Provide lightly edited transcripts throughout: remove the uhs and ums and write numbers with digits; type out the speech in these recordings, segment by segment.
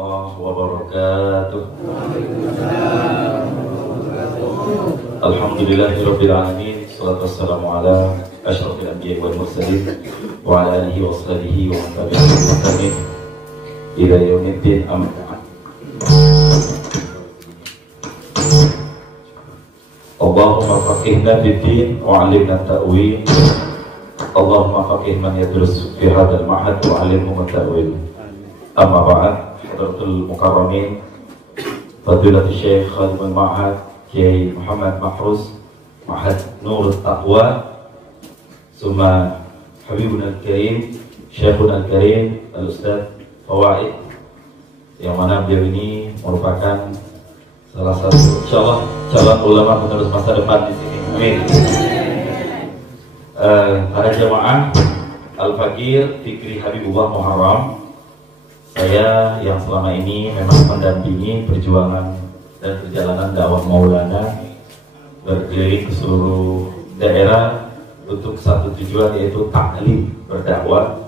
warahmatullahi wabarakatuh. Alhamdulillahirabbil alamin. Shalatu wassalamu ala asyrofil anbiya'i wal mursalin wa ala alihi wa sahbihi wa man tabi'ahum ila yaumiddin. Amma ba'd. Allahumma faqihna fid-din wa 'allimna ta'wil. Allahumma faqih man yadrus fi hadzal ma'had wa 'allimhu at-ta'wil. Amma ba'd. Hadratul mukarramin, Fadilatul Syekh Khadimul Ma'had Kiai Muhammad Mahruz Ma'had Nurut Taqwa, summa Habibun Al-Karim, Syekhun Al-Karim Al-Ustadz Fawaid, yang mana beliau ini merupakan salah satu insyaallah calon ulama penerus masa depan di sini. Amin. Para jamaah Al-Fakir Fikri Habibullah Muharram, saya yang selama ini memang mendampingi perjuangan dan perjalanan dakwah Maulana berkeliling ke seluruh daerah untuk satu tujuan, yaitu ta'lim, berdakwah.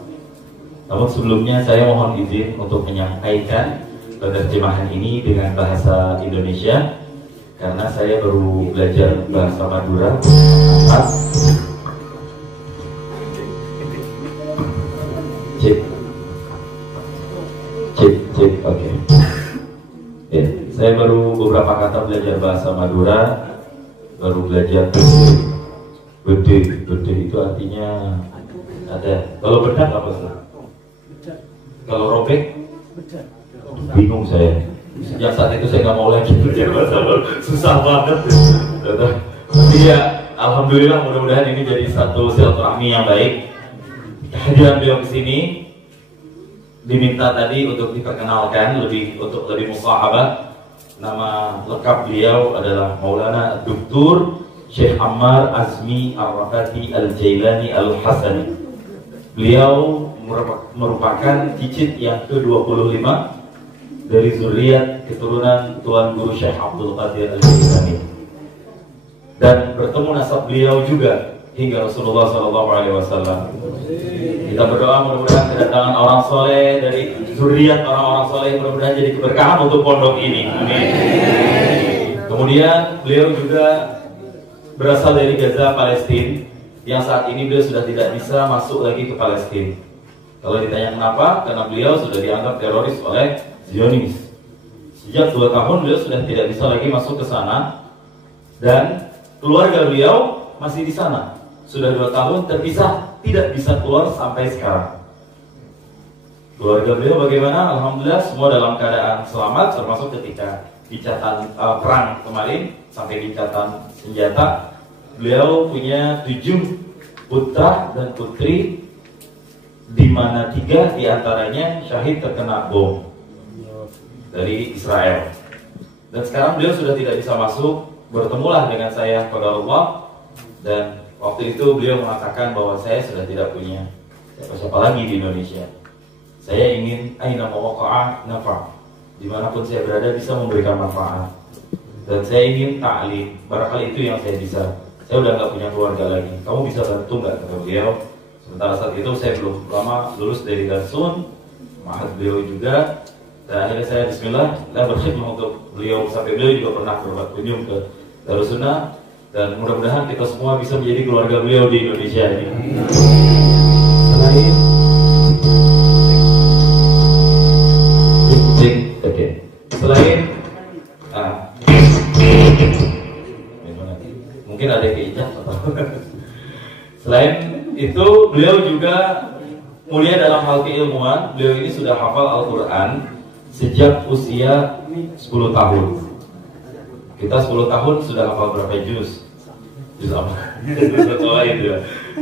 Namun sebelumnya saya mohon izin untuk menyampaikan penerjemahan ini dengan bahasa Indonesia karena saya baru belajar bahasa Madura. Cek, oke. Ya, saya baru beberapa kata belajar bahasa Madura, baru belajar bede itu artinya ada. Kalau bedak apa sih? Kalau robek? Bingung saya. Sejak saat itu saya nggak mau lagi belajar bahasa Madura, susah banget. Tapi ya, alhamdulillah mudah-mudahan ini jadi satu silaturahmi yang baik. Kehadiran beliau ke sini diminta tadi untuk diperkenalkan untuk lebih musahabah. Nama lengkap beliau adalah Maulana Dr. Syekh Ammar Azmi Ar-Rafati Al-Jailani Al-Hasani. Beliau merupakan cicit yang ke-25 dari zuriat keturunan Tuan Guru Syekh Abdul Qadir Al-Jailani, dan bertemu nasab beliau juga hingga Rasulullah SAW. Kita berdoa mudah-mudahan kedatangan orang soleh dari zuriat orang-orang soleh mudah-mudahan jadi keberkahan untuk pondok ini. Amin. Kemudian beliau juga berasal dari Gaza, Palestina, yang saat ini beliau sudah tidak bisa masuk lagi ke Palestina. Kalau ditanya kenapa, karena beliau sudah dianggap teroris oleh Zionis. Sejak 2 tahun beliau sudah tidak bisa lagi masuk ke sana, dan keluarga beliau masih di sana. Sudah 2 tahun terpisah, tidak bisa keluar sampai sekarang. Keluarga beliau bagaimana? Alhamdulillah semua dalam keadaan selamat, termasuk ketika gencatan perang kemarin sampai gencatan senjata. Beliau punya 7 putra dan putri, di mana 3 diantaranya syahid terkena bom dari Israel. Dan sekarang beliau sudah tidak bisa masuk. Bertemulah dengan saya kepada Allah, dan waktu itu beliau mengatakan bahwa saya sudah tidak punya siapa-siapa lagi di Indonesia. Saya ingin aina mawaqa'a nafa', dimanapun saya berada bisa memberikan manfaat. Dan saya ingin ta'lim, barangkali itu yang saya bisa. Saya udah nggak punya keluarga lagi. Kamu bisa bantu nggak, kata beliau. Sementara saat itu saya belum lama lulus dari Darsun, Ma'had beliau juga. Dan akhirnya saya bismillah berkhidmah untuk beliau, sampai beliau juga pernah berkunjung ke Darussunnah. Dan mudah-mudahan kita semua bisa menjadi keluarga beliau di Indonesia ini. Selain mungkin ada keinjak atau selain itu beliau juga mulia dalam hal keilmuan. Beliau ini sudah hafal Al-Quran sejak usia 10 tahun. Kita 10 tahun sudah hafal berapa juz? Juz apa?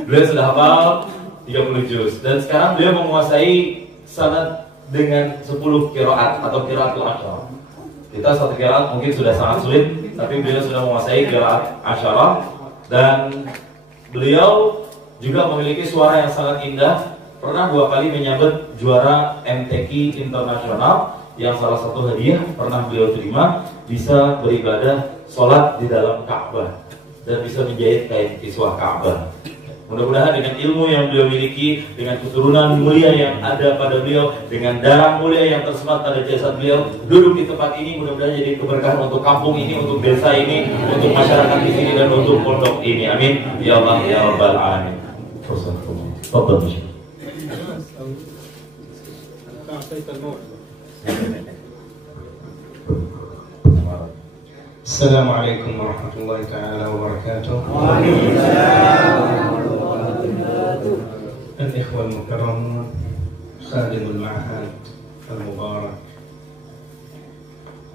Beliau sudah hafal 30 juz. Dan sekarang beliau menguasai sanad dengan 10 qiraat atau qiraatul asyarah. Kita satu qiraat mungkin sudah sangat sulit, tapi beliau sudah menguasai qiraat asyarah. Dan beliau juga memiliki suara yang sangat indah. Pernah 2 kali menyabet juara MTQ internasional, yang salah satu hadiah pernah beliau terima bisa beribadah sholat di dalam Ka'bah dan bisa menjahit kain kiswah Ka'bah. Mudah-mudahan dengan ilmu yang beliau miliki, dengan keturunan mulia yang ada pada beliau, dengan darah mulia yang tersemat pada jasad beliau, duduk di tempat ini mudah-mudahan jadi keberkahan untuk kampung ini, untuk desa ini, untuk masyarakat di sini dan untuk pondok ini. Amin. Ya Allah ya Rabbal Alamin. Tafadhal. Assalamualaikum warahmatullahi taala wabarakatuh. الإخوة المكرمون خادم المعهد المبارك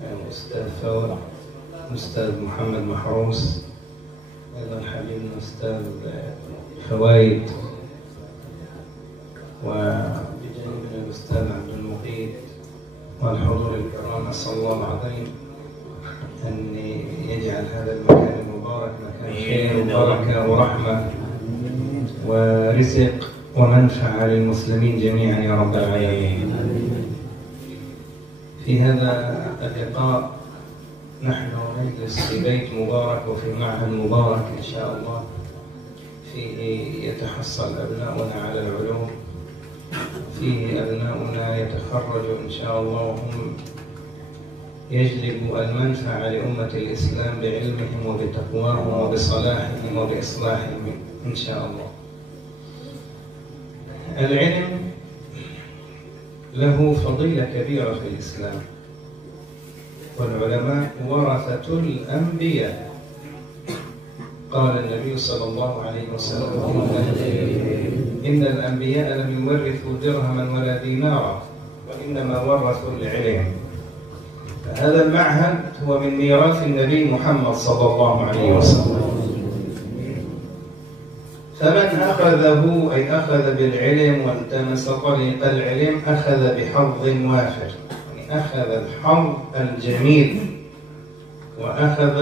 الأستاذ ثور، الأستاذ محمد محروس، أيضا حبيبنا الأستاذ فوايد، وبجانبنا الأستاذ عبد المقيت، والحضور الكرام. أسأل الله العظيم أن يجعل هذا المكان المبارك مكان خير وبركة ورحمة ورزق ومنفعة للمسلمين جميعا يا رب العالمين. في هذا اللقاء نحن نجلس في بيت مبارك وفي معهد مبارك إن شاء الله، فيه يتحصل أبناؤنا على العلوم، فيه أبناؤنا يتخرجوا إن شاء الله وهم يجلبوا المنفعة لأمة الإسلام بعلمهم وبتقواهم وبصلاحهم وبإصلاحهم إن شاء الله. العلم له فضيلة كبيرة في الإسلام، والعلماء ورثة الأنبياء. قال النبي صلى الله عليه وسلم: إن الأنبياء لم يورثوا درهما ولا دينارا وإنما ورثوا العلم. فهذا المعهد هو من ميراث النبي محمد صلى الله عليه وسلم، فمن أخذه أي أخذ بالعلم والتمس طريق العلم أخذ بحظ وافر، يعني أخذ الحظ الجميل وأخذ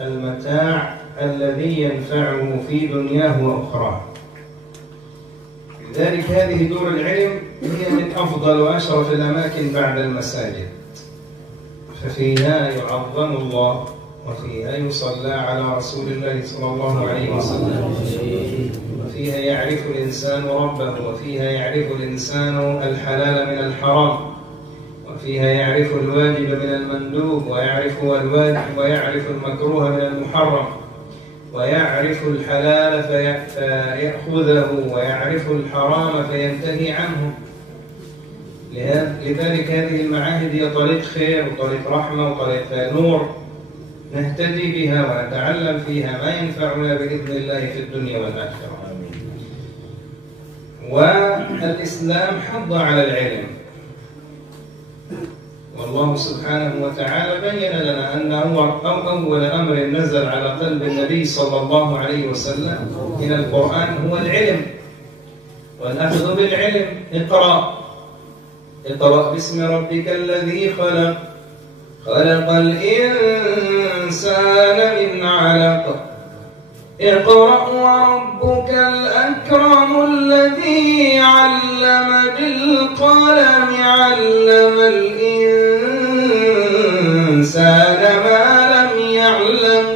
المتاع الذي ينفعه في دنياه وأخراه. لذلك هذه دور العلم هي من أفضل وأشرف الأماكن بعد المساجد، ففيها يعظم الله وفيها يصلى على رسول الله صلى الله عليه وسلم، وفيها يعرف الإنسان ربه، وفيها يعرف الإنسان الحلال من الحرام، وفيها يعرف الواجب من المندوب، ويعرف المكروه من المحرم، ويعرف الحلال فيأخذه، ويعرف الحرام فينتهي عنه. لذلك هذه المعاهد هي طريق خير وطريق رحمة وطريق نور نهتدي بها ونتعلم فيها ما ينفعنا بإذن الله في الدنيا والآخرة. والإسلام حض على العلم، والله سبحانه وتعالى بين لنا أنه أول أمر نزل على قلب النبي صلى الله عليه وسلم من القرآن هو العلم والأخذ بالعلم. اقرأ باسم ربك الذي خلق، خلق الإنسان من علق، اقرأ وربك الأكرم الذي علم بالقلم، علم الإنسان ما لم يعلم.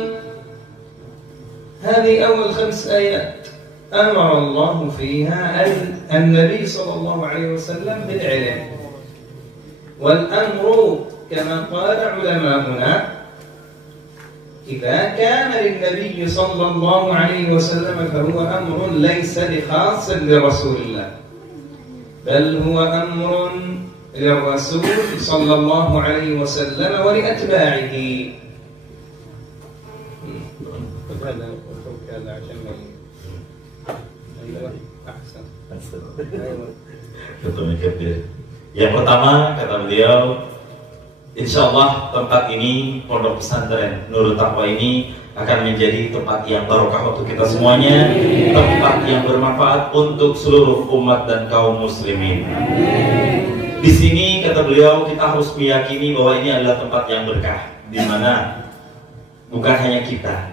هذه أول 5 آيات أمر الله فيها النبي صلى الله عليه وسلم بالعلم. والأمر كما قال علماؤنا إذا كان للنبي صلى الله عليه وسلم فهو أمر ليس بخاص لرسول الله، بل هو أمر للرسول صلى الله عليه وسلم ولأتباعه. Yang pertama kata beliau, insya Allah tempat ini, pondok pesantren Nurul Taqwa ini akan menjadi tempat yang barokah untuk kita semuanya, tempat yang bermanfaat untuk seluruh umat dan kaum muslimin. Di sini kata beliau kita harus meyakini bahwa ini adalah tempat yang berkah, di mana bukan hanya kita,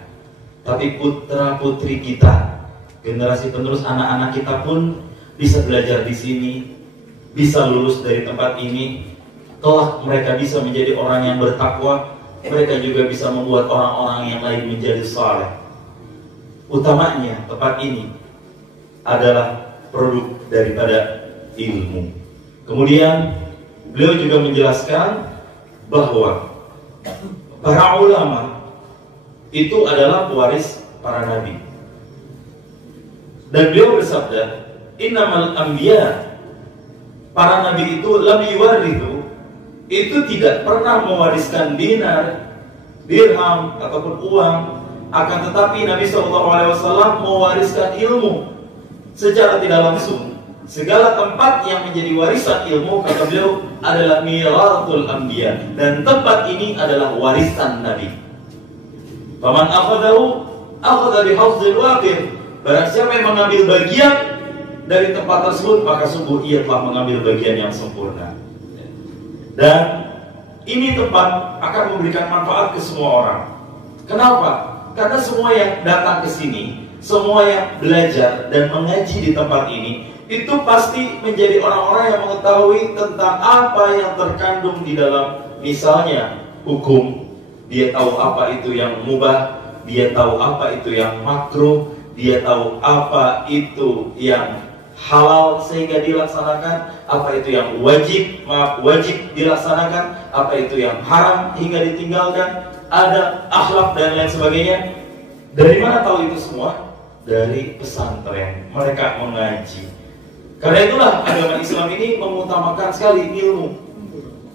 tapi putra putri kita, generasi penerus anak-anak kita pun bisa belajar di sini, bisa lulus dari tempat ini. Kelak mereka bisa menjadi orang yang bertakwa, mereka juga bisa membuat orang-orang yang lain menjadi saleh. Utamanya tempat ini adalah produk daripada ilmu. Kemudian beliau juga menjelaskan bahwa para ulama itu adalah pewaris para nabi. Dan beliau bersabda, innamal anbiya, para nabi itu lam yuwarithu, itu tidak pernah mewariskan dinar, dirham ataupun uang, akan tetapi Nabi SAW mewariskan ilmu secara tidak langsung. Segala tempat yang menjadi warisan ilmu, kata beliau, adalah mirathul anbiya, dan tempat ini adalah warisan Nabi. Faman akhadahu akhadha bihafzil waqir. Barang siapa yang mengambil bagian dari tempat tersebut, maka sungguh ia telah mengambil bagian yang sempurna. Dan ini tempat akan memberikan manfaat ke semua orang. Kenapa? Karena semua yang datang ke sini, semua yang belajar dan mengaji di tempat ini, itu pasti menjadi orang-orang yang mengetahui tentang apa yang terkandung di dalam, misalnya hukum. Dia tahu apa itu yang mubah, dia tahu apa itu yang makruh, dia tahu apa itu yang halal sehingga dilaksanakan, apa itu yang wajib dilaksanakan, apa itu yang haram hingga ditinggalkan, ada akhlak dan lain sebagainya. Dari mana tahu itu semua? Dari pesantren, mereka mengaji. Karena itulah agama Islam ini mengutamakan sekali ilmu.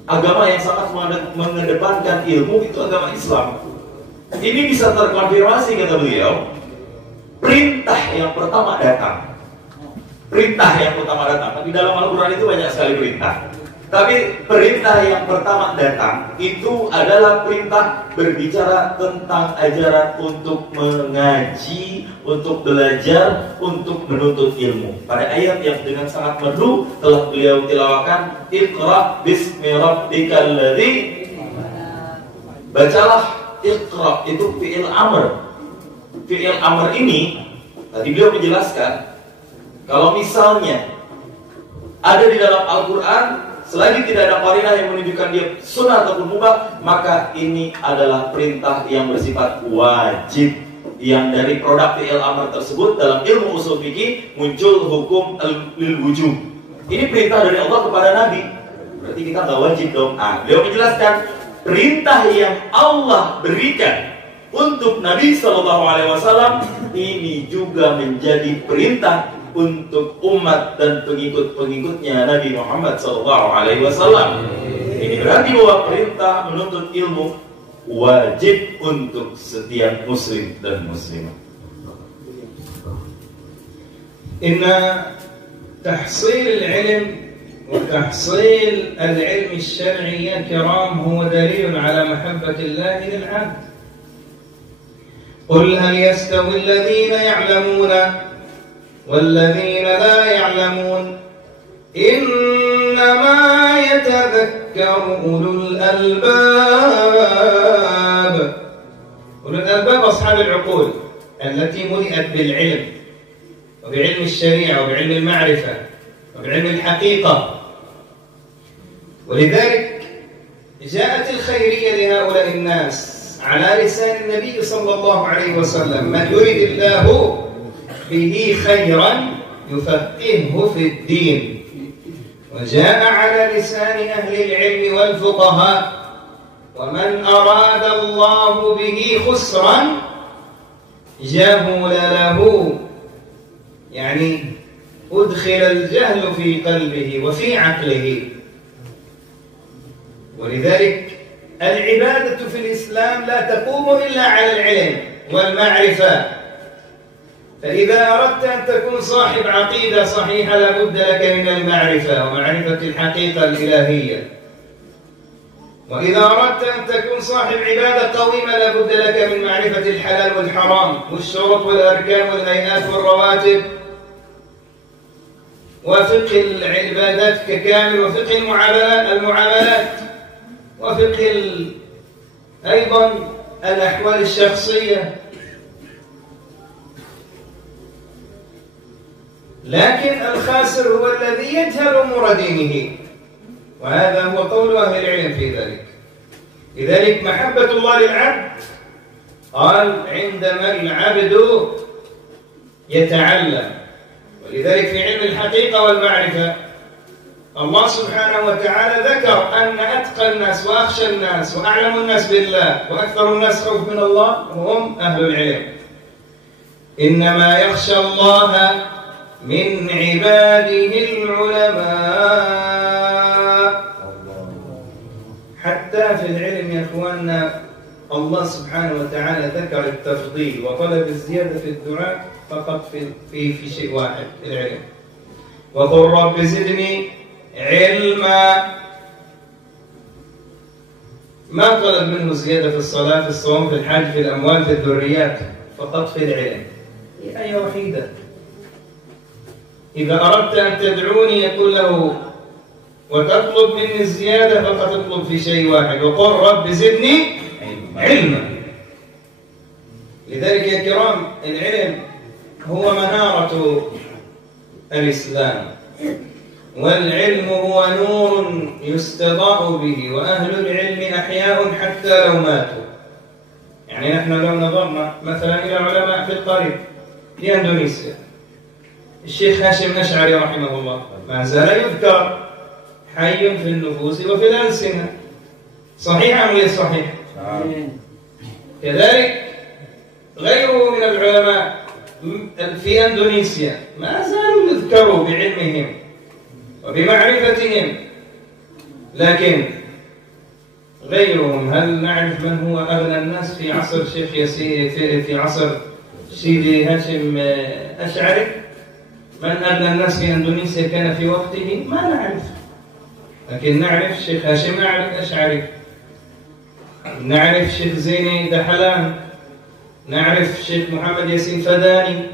Agama yang sangat mengedepankan ilmu itu agama Islam. Ini bisa terkonfirmasi, kata beliau, perintah yang pertama datang. Perintah yang pertama datang. Tapi dalam Al-Quran itu banyak sekali perintah. Tapi perintah yang pertama datang itu adalah perintah berbicara tentang ajaran untuk mengaji, untuk belajar, untuk menuntut ilmu. Pada ayat yang dengan sangat merdu telah beliau tilawakan, Iqra bismi rabbikal ladzi. Bacalah Iqra, itu fi'il amr. Fi'il amr ini tadi beliau menjelaskan, kalau misalnya ada di dalam Al-Quran, selagi tidak ada qarinah yang menunjukkan dia sunnah ataupun mubah, maka ini adalah perintah yang bersifat wajib. Yang dari produk fi'il amr tersebut dalam ilmu usul fikih muncul hukum lil wujub. Ini perintah dari Allah kepada Nabi. Berarti kita nggak wajib dong. Beliau menjelaskan perintah yang Allah berikan untuk Nabi SAW ini juga menjadi perintah untuk umat dan pengikut-pengikutnya Nabi Muhammad SAW. Ini berarti bahwa perintah menuntut ilmu wajib untuk setiap muslim dan muslimah. Inna tahsil al-ilm wa tahsil al-ilm al-shar'i ya kiram huwa dalil ala mahabbati Allah lil-'abd. Qul hal yastawi alladhina ya'lamuna والذين لا يعلمون إنما يتذكر أولو الألباب. أولو الألباب أصحاب العقول التي ملئت بالعلم وبعلم الشريعة وبعلم المعرفة وبعلم الحقيقة. ولذلك جاءت الخيرية لهؤلاء الناس على لسان النبي صلى الله عليه وسلم، من يريد الله به خيرا يفقهه في الدين. وجاء على لسان أهل العلم والفقهاء، ومن أراد الله به خسرا جهل له، يعني أدخل الجهل في قلبه وفي عقله. ولذلك العبادة في الإسلام لا تقوم إلا على العلم والمعرفة. فإذا أردت أن تكون صاحب عقيدة صحيحة لابد لك من المعرفة ومعرفة الحقيقة الإلهية. وإذا أردت أن تكون صاحب عبادة قويمة لابد لك من معرفة الحلال والحرام والشروط والأركان والهيئات والرواتب وفقه العبادات ككامل، وفقه المعاملات، وفقه أيضا الأحوال الشخصية. لكن الخاسر هو الذي يجهل أمور دينه، وهذا هو قول أهل العلم في ذلك. لذلك محبة الله للعبد قال عندما العبد يتعلم ولذلك في علم الحقيقة والمعرفة الله سبحانه وتعالى ذكر أن أتقى الناس وأخشى الناس وأعلم الناس بالله وأكثر الناس خوف من الله هم أهل العلم. إنما يخشى الله من عباده العلماء. حتى في العلم يا إخواننا الله سبحانه وتعالى ذكر التفضيل وطلب الزيادة في الدعاء فقط في شيء واحد، العلم. وقل رب زدني علما. ما طلب منه زيادة في الصلاة، في الصوم، في الحج، في الأموال، في الذريات، فقط في العلم. هي آية وحيدة. إذا أردت أن تدعوني يقول له وتطلب مني الزيادة فقط اطلب في شيء واحد، وقل رب زدني علما. لذلك يا كرام العلم هو منارة الإسلام، والعلم هو نور يستضاء به، وأهل العلم أحياء حتى لو ماتوا. يعني نحن لو نظرنا مثلا إلى علماء في القريب في أندونيسيا، الشيخ هاشم الأشعري رحمه الله ما زال يذكر، حي في النفوس وفي الألسنة. صحيح أم غير صحيح؟ كذلك غيره من العلماء في أندونيسيا ما زالوا يذكروا بعلمهم وبمعرفتهم، لكن غيرهم هل نعرف من هو أغنى الناس في عصر شيخ ياسين، في عصر سيدي هاشم أشعري؟ من أغنى الناس في أندونيسيا كان في وقته؟ ما نعرف، لكن نعرف شيخ هاشم أشعري، نعرف شيخ زيني دحلان، نعرف شيخ محمد ياسين فداني،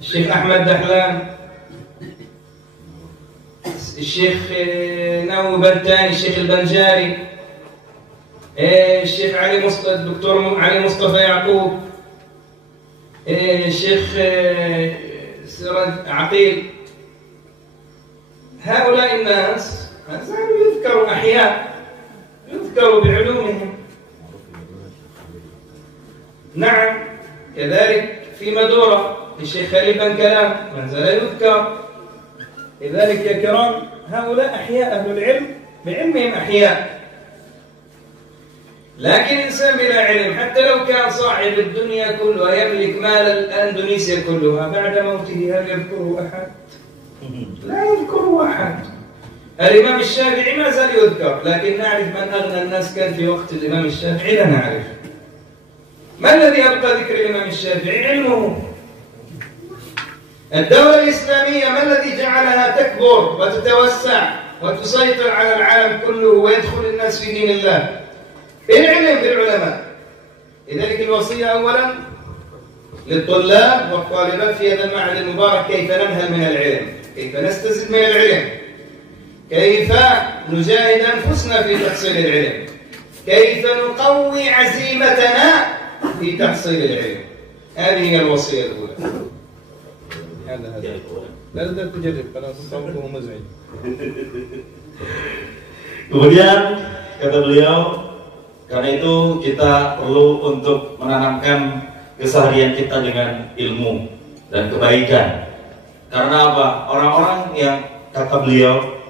الشيخ أحمد دحلان، الشيخ ناوي بنتاني، الشيخ البنجاري، الشيخ علي مصطفى، الدكتور علي مصطفى يعقوب، الشيخ سراج عقيل. هؤلاء الناس ما زالوا يذكروا أحياء، يذكروا بعلومهم. نعم كذلك في مدورة الشيخ خليل بن كلام ما زال يذكر. لذلك يا كرام هؤلاء أحياء، أهل العلم بعلمهم أحياء. لكن إنسان بلا علم حتى لو كان صاحب الدنيا كلها ويملك مال أندونيسيا كلها، بعد موته هل يذكره أحد؟ لا يذكره أحد. الإمام الشافعي ما زال يذكر، لكن نعرف من أغنى الناس كان في وقت الإمام الشافعي؟ لا نعرف. ما الذي أبقى ذكر الإمام الشافعي؟ علمه. الدولة الإسلامية ما الذي جعلها تكبر وتتوسع وتسيطر على العالم كله ويدخل الناس في دين الله؟ العلم بالعلماء. لذلك الوصية أولا للطلاب والطالبات في هذا المعهد المبارك كيف ننهل من العلم، كيف نستزيد من العلم، كيف نجاهد أنفسنا في تحصيل العلم، كيف نقوي عزيمتنا في تحصيل العلم. هذه هي الوصية الأولى. لا تجرب karena صوته مزعج. Kemudian kata beliau, karena itu kita perlu untuk menanamkan keseharian kita dengan ilmu dan kebaikan. Karena apa? Orang-orang yang kata beliau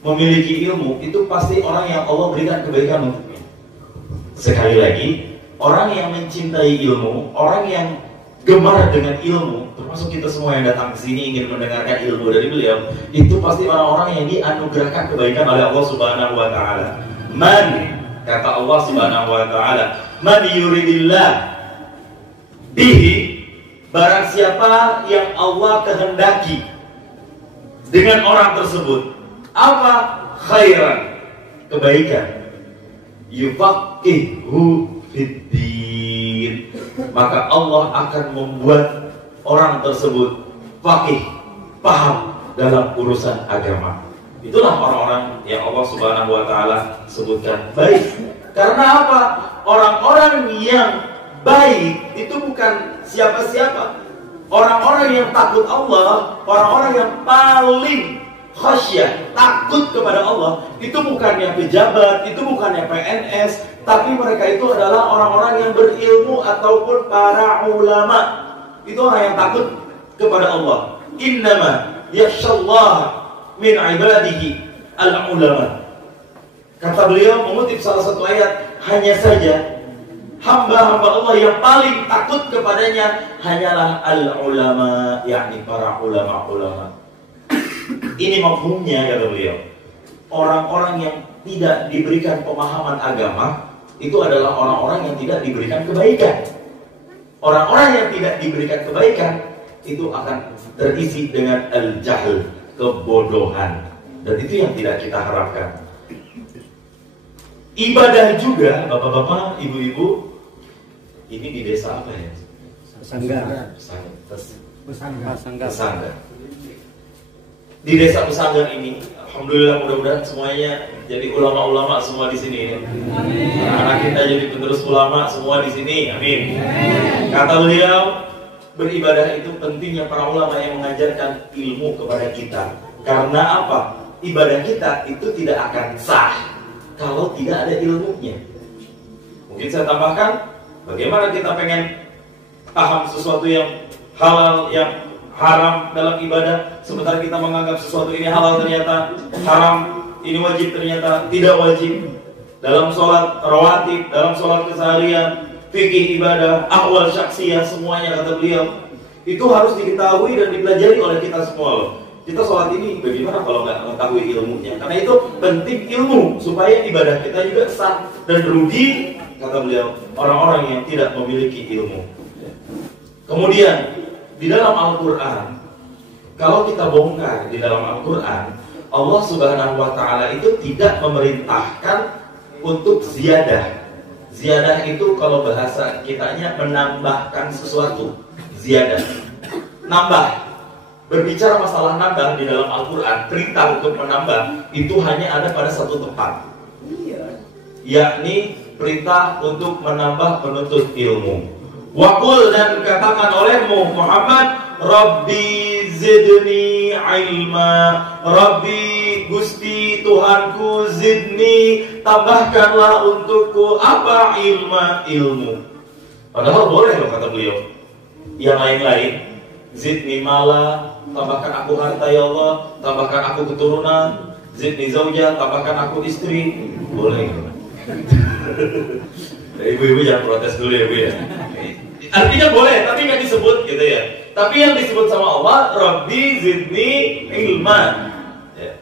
memiliki ilmu itu pasti orang yang Allah berikan kebaikan untuknya. Sekali lagi, orang yang mencintai ilmu, orang yang gemar dengan ilmu, termasuk kita semua yang datang ke sini ingin mendengarkan ilmu dari beliau, itu pasti orang-orang yang dianugerahkan kebaikan oleh Allah Subhanahu wa taala. Man, kata Allah Subhanahu wa taala, man yuridillah bihi, barang siapa yang Allah kehendaki dengan orang tersebut apa? Khairan, kebaikan, yufaqihu fiddin, maka Allah akan membuat orang tersebut faqih, paham dalam urusan agama. Itulah orang-orang yang Allah Subhanahu wa taala sebutkan baik. Karena apa? Orang-orang yang baik itu bukan siapa-siapa. Orang-orang yang takut Allah, orang-orang yang paling khasyah, takut kepada Allah, itu bukan yang pejabat, itu bukan yang PNS, tapi mereka itu adalah orang-orang yang berilmu ataupun para ulama. Itu orang yang takut kepada Allah. Innama yakhshallaha min ibadihi al-ulama. Kata beliau mengutip salah satu ayat, hanya saja hamba-hamba Allah yang paling takut kepadanya hanyalah al-ulama, yakni para ulama-ulama. Ini mafhumnya, kata beliau. Orang-orang yang tidak diberikan pemahaman agama itu adalah orang-orang yang tidak diberikan kebaikan. Orang-orang yang tidak diberikan kebaikan itu akan terisi dengan al-jahl, kebodohan. Dan itu yang tidak kita harapkan. Ibadah juga, bapak-bapak, ibu-ibu, ini di desa apa ya? Pesanggar. Di desa Pesanggar ini, alhamdulillah, mudah-mudahan semuanya jadi ulama-ulama semua di sini. Anak kita jadi penerus ulama semua di sini. Amin. Kata beliau, beribadah itu pentingnya para ulama yang mengajarkan ilmu kepada kita. Karena apa? Ibadah kita itu tidak akan sah kalau tidak ada ilmunya. Mungkin saya tambahkan, bagaimana kita pengen paham sesuatu yang halal, yang haram dalam ibadah, sementara kita menganggap sesuatu ini halal ternyata haram, ini wajib ternyata tidak wajib. Dalam sholat rawatib, dalam sholat keseharian, fikih ibadah, ahwal syaksiyah, semuanya kata beliau itu harus diketahui dan dipelajari oleh kita semua loh. Kita sholat ini bagaimana kalau nggak mengetahui ilmunya? Karena itu penting ilmu supaya ibadah kita juga sah. Dan rugi, kata beliau, orang-orang yang tidak memiliki ilmu. Kemudian di dalam Al-Quran, kalau kita bongkar di dalam Al-Quran, Allah Subhanahu wa Ta'ala itu tidak memerintahkan untuk ziyadah. Ziyadah itu kalau bahasa kitanya menambahkan sesuatu. Ziyadah, nambah. Berbicara masalah nambah di dalam Al-Quran, perintah untuk menambah itu hanya ada pada satu tempat, yakni perintah untuk menambah menuntut ilmu. Waqul, dan katakan olehmu Muhammad, Rabbi zidni ilma, Rabbi Gusti Tuhanku, zidni, tambahkanlah untukku apa? Ilmu. Padahal boleh loh kata beliau. Yang lain-lain, zidni mala, tambahkan aku harta ya Allah, tambahkan aku keturunan, zidni zaujah, tambahkan aku istri, boleh. Ibu-ibu jangan protes dulu ya Bu ya. Artinya boleh, tapi nggak disebut gitu ya. Tapi yang disebut sama Allah, Rabbi zidni ilman. Ya.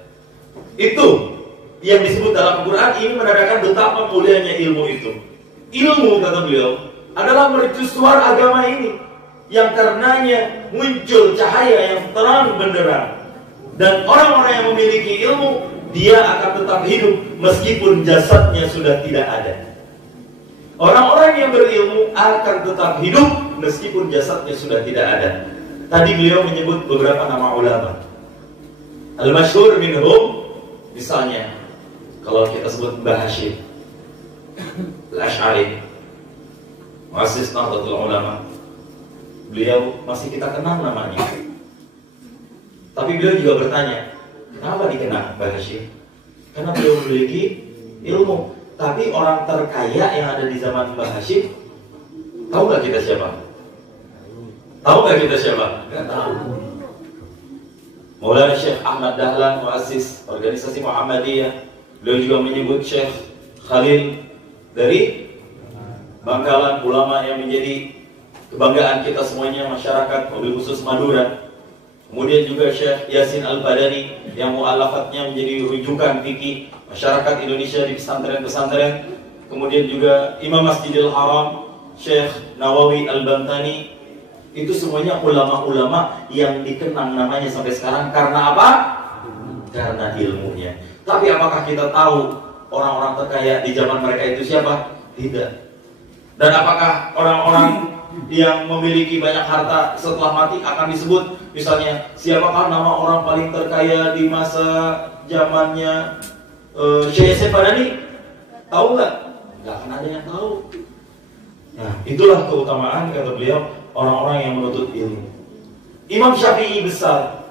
Itu yang disebut dalam Al-Quran, ini menandakan betapa mulianya ilmu itu. Ilmu, kata beliau, adalah mercusuar agama ini, yang karenanya muncul cahaya yang terang benderang. Dan orang-orang yang memiliki ilmu, dia akan tetap hidup meskipun jasadnya sudah tidak ada. Orang-orang yang berilmu akan tetap hidup meskipun jasadnya sudah tidak ada. Tadi beliau menyebut beberapa nama ulama. Al-masyhur minhum, misalnya kalau kita sebut Mbah Hashim Al-Asy'ari, muassis Nahdlatul Ulama, beliau masih kita kenal namanya. Tapi beliau juga bertanya, kenapa dikenal Mbah Hashim? Karena beliau memiliki ilmu. Tapi orang terkaya yang ada di zaman Mbah Hashim, tahu nggak kita siapa? Tahu nggak kita siapa? Nggak tahu. Maulana Syekh Ahmad Dahlan, muassis organisasi Muhammadiyah. Beliau juga menyebut Syekh Khalil dari Bangkalan, ulama yang menjadi kebanggaan kita semuanya, masyarakat, mobil khusus Madura. Kemudian juga Syekh Yasin Al-Badani yang mu'alafatnya menjadi rujukan fikih masyarakat Indonesia di pesantren-pesantren. Kemudian juga Imam Masjidil Haram, Syekh Nawawi Al-Bantani. Itu semuanya ulama-ulama yang dikenang namanya sampai sekarang. Karena apa? Karena ilmunya. Tapi apakah kita tahu orang-orang terkaya di zaman mereka itu siapa? Tidak. Dan apakah orang-orang yang memiliki banyak harta setelah mati akan disebut? Misalnya, siapakah nama orang paling terkaya di masa zamannya Syekh Yasir Padani? Tahu nggak? Nggak akan ada yang tahu. Nah, itulah keutamaan, kata beliau, orang-orang yang menuntut ilmu. Imam Syafi'i besar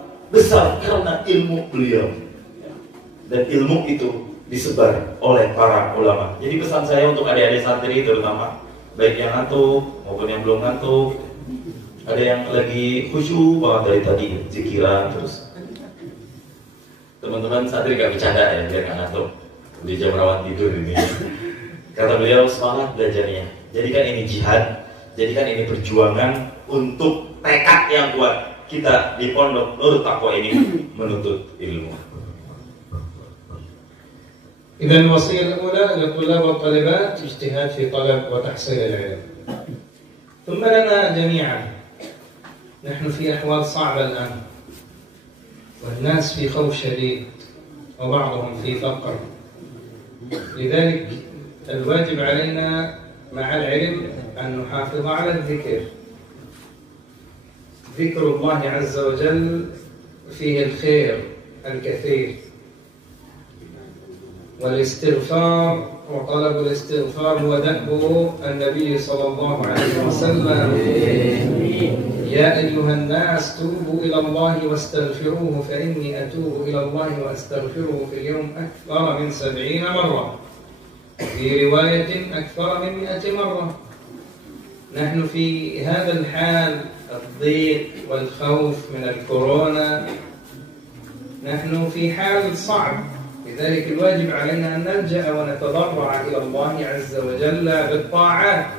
karena ilmu beliau. Dan ilmu itu disebar oleh para ulama. Jadi pesan saya untuk adik-adik santri terutama, baik yang ngantuk maupun yang belum ngantuk, Ada yang lagi khusyuk banget dari tadi, zikiran terus. Teman-teman santri gak bercanda ya, biar gak ngantuk di jam rawan tidur ini. Kata beliau, semangat belajarnya. Jadikan ini jihad, jadikan ini perjuangan untuk tekad yang kuat kita di pondok Nurut Taqwa ini menuntut ilmu. إذا الوصية الأولى للطلاب والطالبات اجتهاد في طلب وتحصيل العلم. ثم لنا جميعا، نحن في أحوال صعبة الآن، والناس في خوف شديد وبعضهم في فقر، لذلك الواجب علينا مع العلم أن نحافظ على الذكر. ذكر الله عز وجل فيه الخير الكثير، والاستغفار وطلب الاستغفار هو دأب النبي صلى الله عليه وسلم. يا أيها الناس توبوا إلى الله واستغفروه فإني أتوب إلى الله وأستغفره في اليوم أكثر من 70 مرة، في رواية أكثر من 100 مرة. نحن في هذا الحال الضيق والخوف من الكورونا، نحن في حال صعب، لذلك الواجب علينا أن نلجأ ونتضرع إلى الله عز وجل بالطاعات.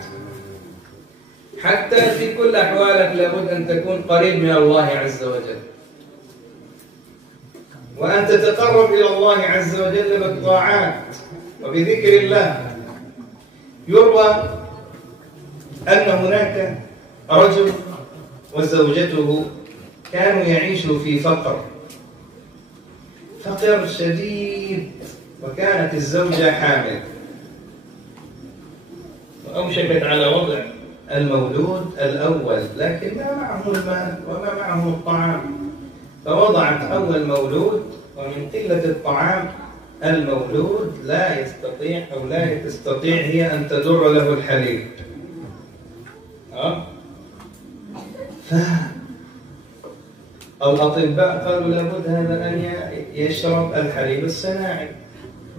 حتى في كل أحوالك لابد أن تكون قريب من الله عز وجل، وأن تتقرب إلى الله عز وجل بالطاعات وبذكر الله. يروى أن هناك رجل وزوجته كانوا يعيشوا في فقر شديد، وكانت الزوجة حامل وأوشكت على وضع المولود الأول، لكن ما معه المال وما معه الطعام، فوضعت أول مولود، ومن قلة الطعام المولود لا يستطيع أو لا تستطيع هي أن تدر له الحليب. الأطباء قالوا لابد هذا أن يشرب الحليب الصناعي،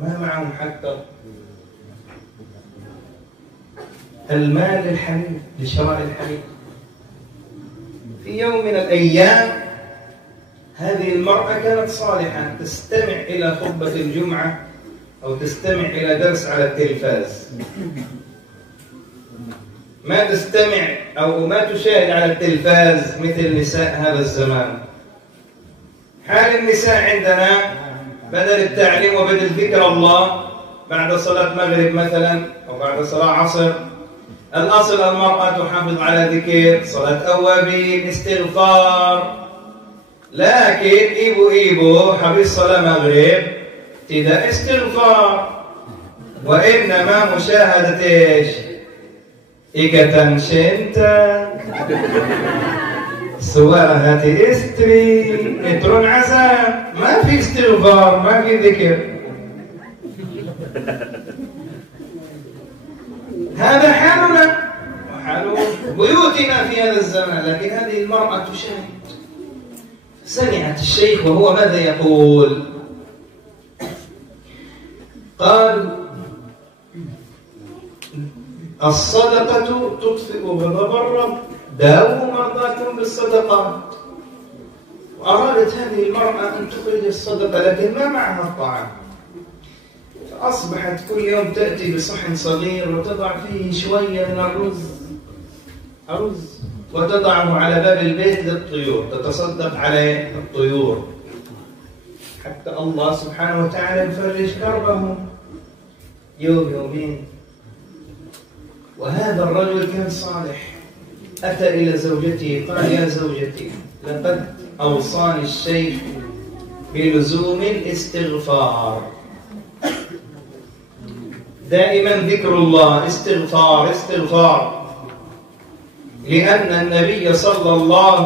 ما معهم حتى المال للحليب، لشراء الحليب. في يوم من الأيام هذه المرأة كانت صالحة، تستمع إلى خطبة الجمعة أو تستمع إلى درس على التلفاز، ما تستمع أو ما تشاهد على التلفاز مثل نساء هذا الزمان. حال النساء عندنا بدل التعليم وبدل ذكر الله بعد صلاة مغرب مثلا أو بعد صلاة عصر، الأصل المرأة تحافظ على ذكر، صلاة أوابين، استغفار. لكن إيبو حبيب صلاة مغرب تدا استغفار، وإنما مشاهدة إيش؟ إيكتن شنتا سواها استري اترون عذاب، ما في استغفار، ما في ذكر. هذا حالنا وحال بيوتنا في هذا الزمان. لكن هذه المرأة تشاهد، سمعت الشيخ وهو ماذا يقول؟ قال الصدقة تطفئ غضب الرب، داووا مرضاكم بالصدقات. وأرادت هذه المرأة أن تخرج الصدقة لكن ما معها الطعام، فأصبحت كل يوم تأتي بصحن صغير وتضع فيه شوية من أرز وتضعه على باب البيت للطيور، تتصدق على الطيور حتى الله سبحانه وتعالى يفرج كربهم يوم يومين. وهذا الرجل كان صالح، أتى إلى زوجته قال يا زوجتي لقد أوصاني الشيخ بلزوم الاستغفار، دائما ذكر الله، استغفار استغفار، لأن النبي صلى الله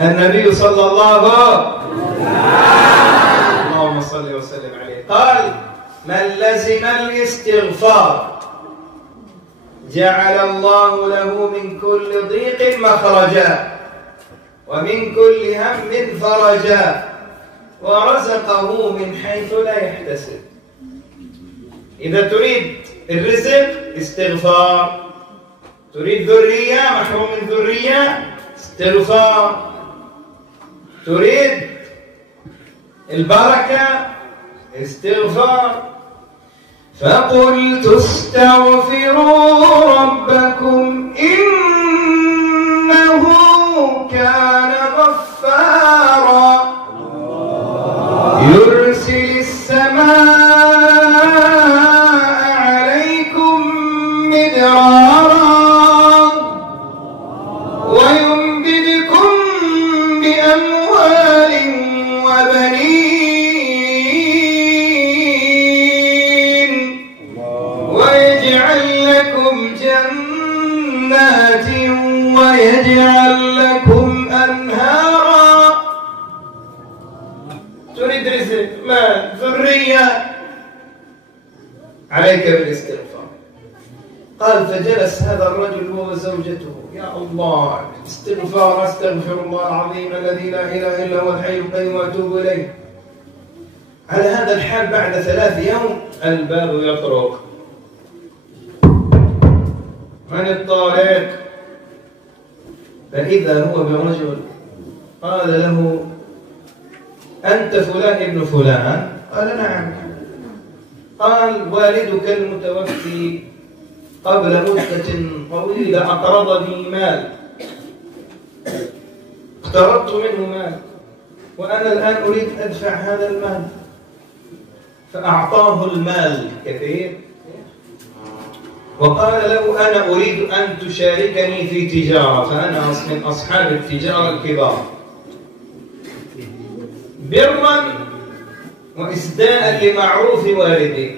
النبي صلى الله اللهم صل وسلم عليه قال من لزم الاستغفار جعل الله له من كل ضيق مخرجا ومن كل هم فرجا ورزقه من حيث لا يحتسب. إذا تريد الرزق استغفار، تريد ذرية محروم من ذرية استغفار، تريد البركة استغفار. فقلت استغفروا ربكم إنه كان غفارا يرسل السماء عليكم مدرارا ويمددكم بأموال وبنين ويجعل لكم جنات ويجعل لكم أنهارا. تريد رزق، مال، ذرية، عليك بالاستغفار. قال فجلس هذا الرجل هو وزوجته، يا الله استغفار، استغفر الله العظيم الذي لا اله الا هو الحي القيوم واتوب اليه. على هذا الحال بعد 3 يوم الباب يطرق. من الطارق؟ فاذا هو برجل قال له انت فلان ابن فلان؟ قال نعم. قال والدك المتوفي قبل مدة طويلة أقرضني مال، اقترضت منه مال وأنا الآن أريد أدفع هذا المال. فأعطاه المال كثير وقال له أنا أريد أن تشاركني في تجارة، فأنا من أصحاب التجارة الكبار، برا وإسداء لمعروف والدك.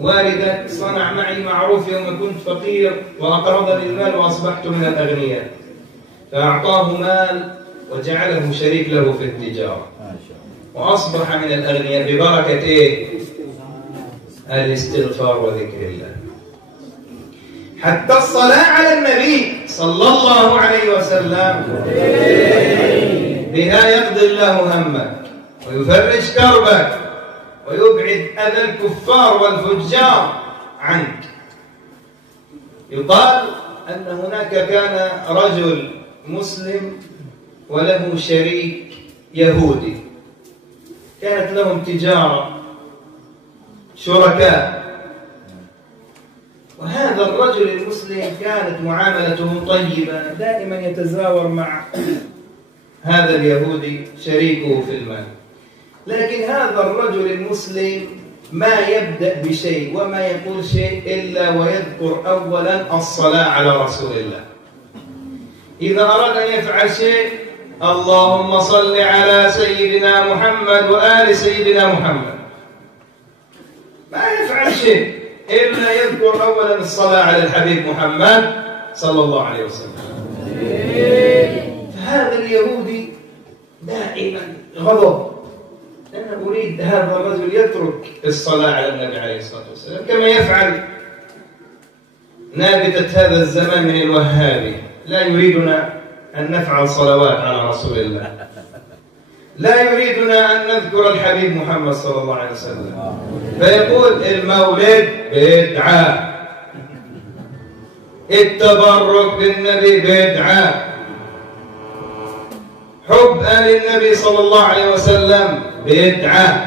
والدك صنع معي معروف يوم كنت فقير وأقرضني المال وأصبحت من الأغنياء، فأعطاه مال وجعله شريك له في التجارة وأصبح من الأغنياء ببركة إيه؟ الاستغفار وذكر الله. حتى الصلاة على النبي صلى الله عليه وسلم بها يقضي الله همك ويفرج كربك ويبعد أذى الكفار والفجار عنك. يقال أن هناك كان رجل مسلم وله شريك يهودي، كانت لهم تجارة شركاء، وهذا الرجل المسلم كانت معاملته طيبة، دائما يتزاور مع هذا اليهودي شريكه في المال. لكن هذا الرجل المسلم ما يبدأ بشيء وما يقول شيء إلا ويذكر أولا الصلاة على رسول الله. إذا أراد أن يفعل شيء اللهم صل على سيدنا محمد وآل سيدنا محمد، ما يفعل شيء إلا يذكر أولا الصلاة على الحبيب محمد صلى الله عليه وسلم. فهذا اليهودي دائما غضب، أنا أريد هذا الرجل يترك الصلاة على النبي عليه الصلاة والسلام كما يفعل نابتة هذا الزمان من الوهابي، لا يريدنا أن نفعل صلوات على رسول الله، لا يريدنا أن نذكر الحبيب محمد صلى الله عليه وسلم، فيقول المولد بدعة، التبرك بالنبي بدعة، حب آل النبي صلى الله عليه وسلم بدعة.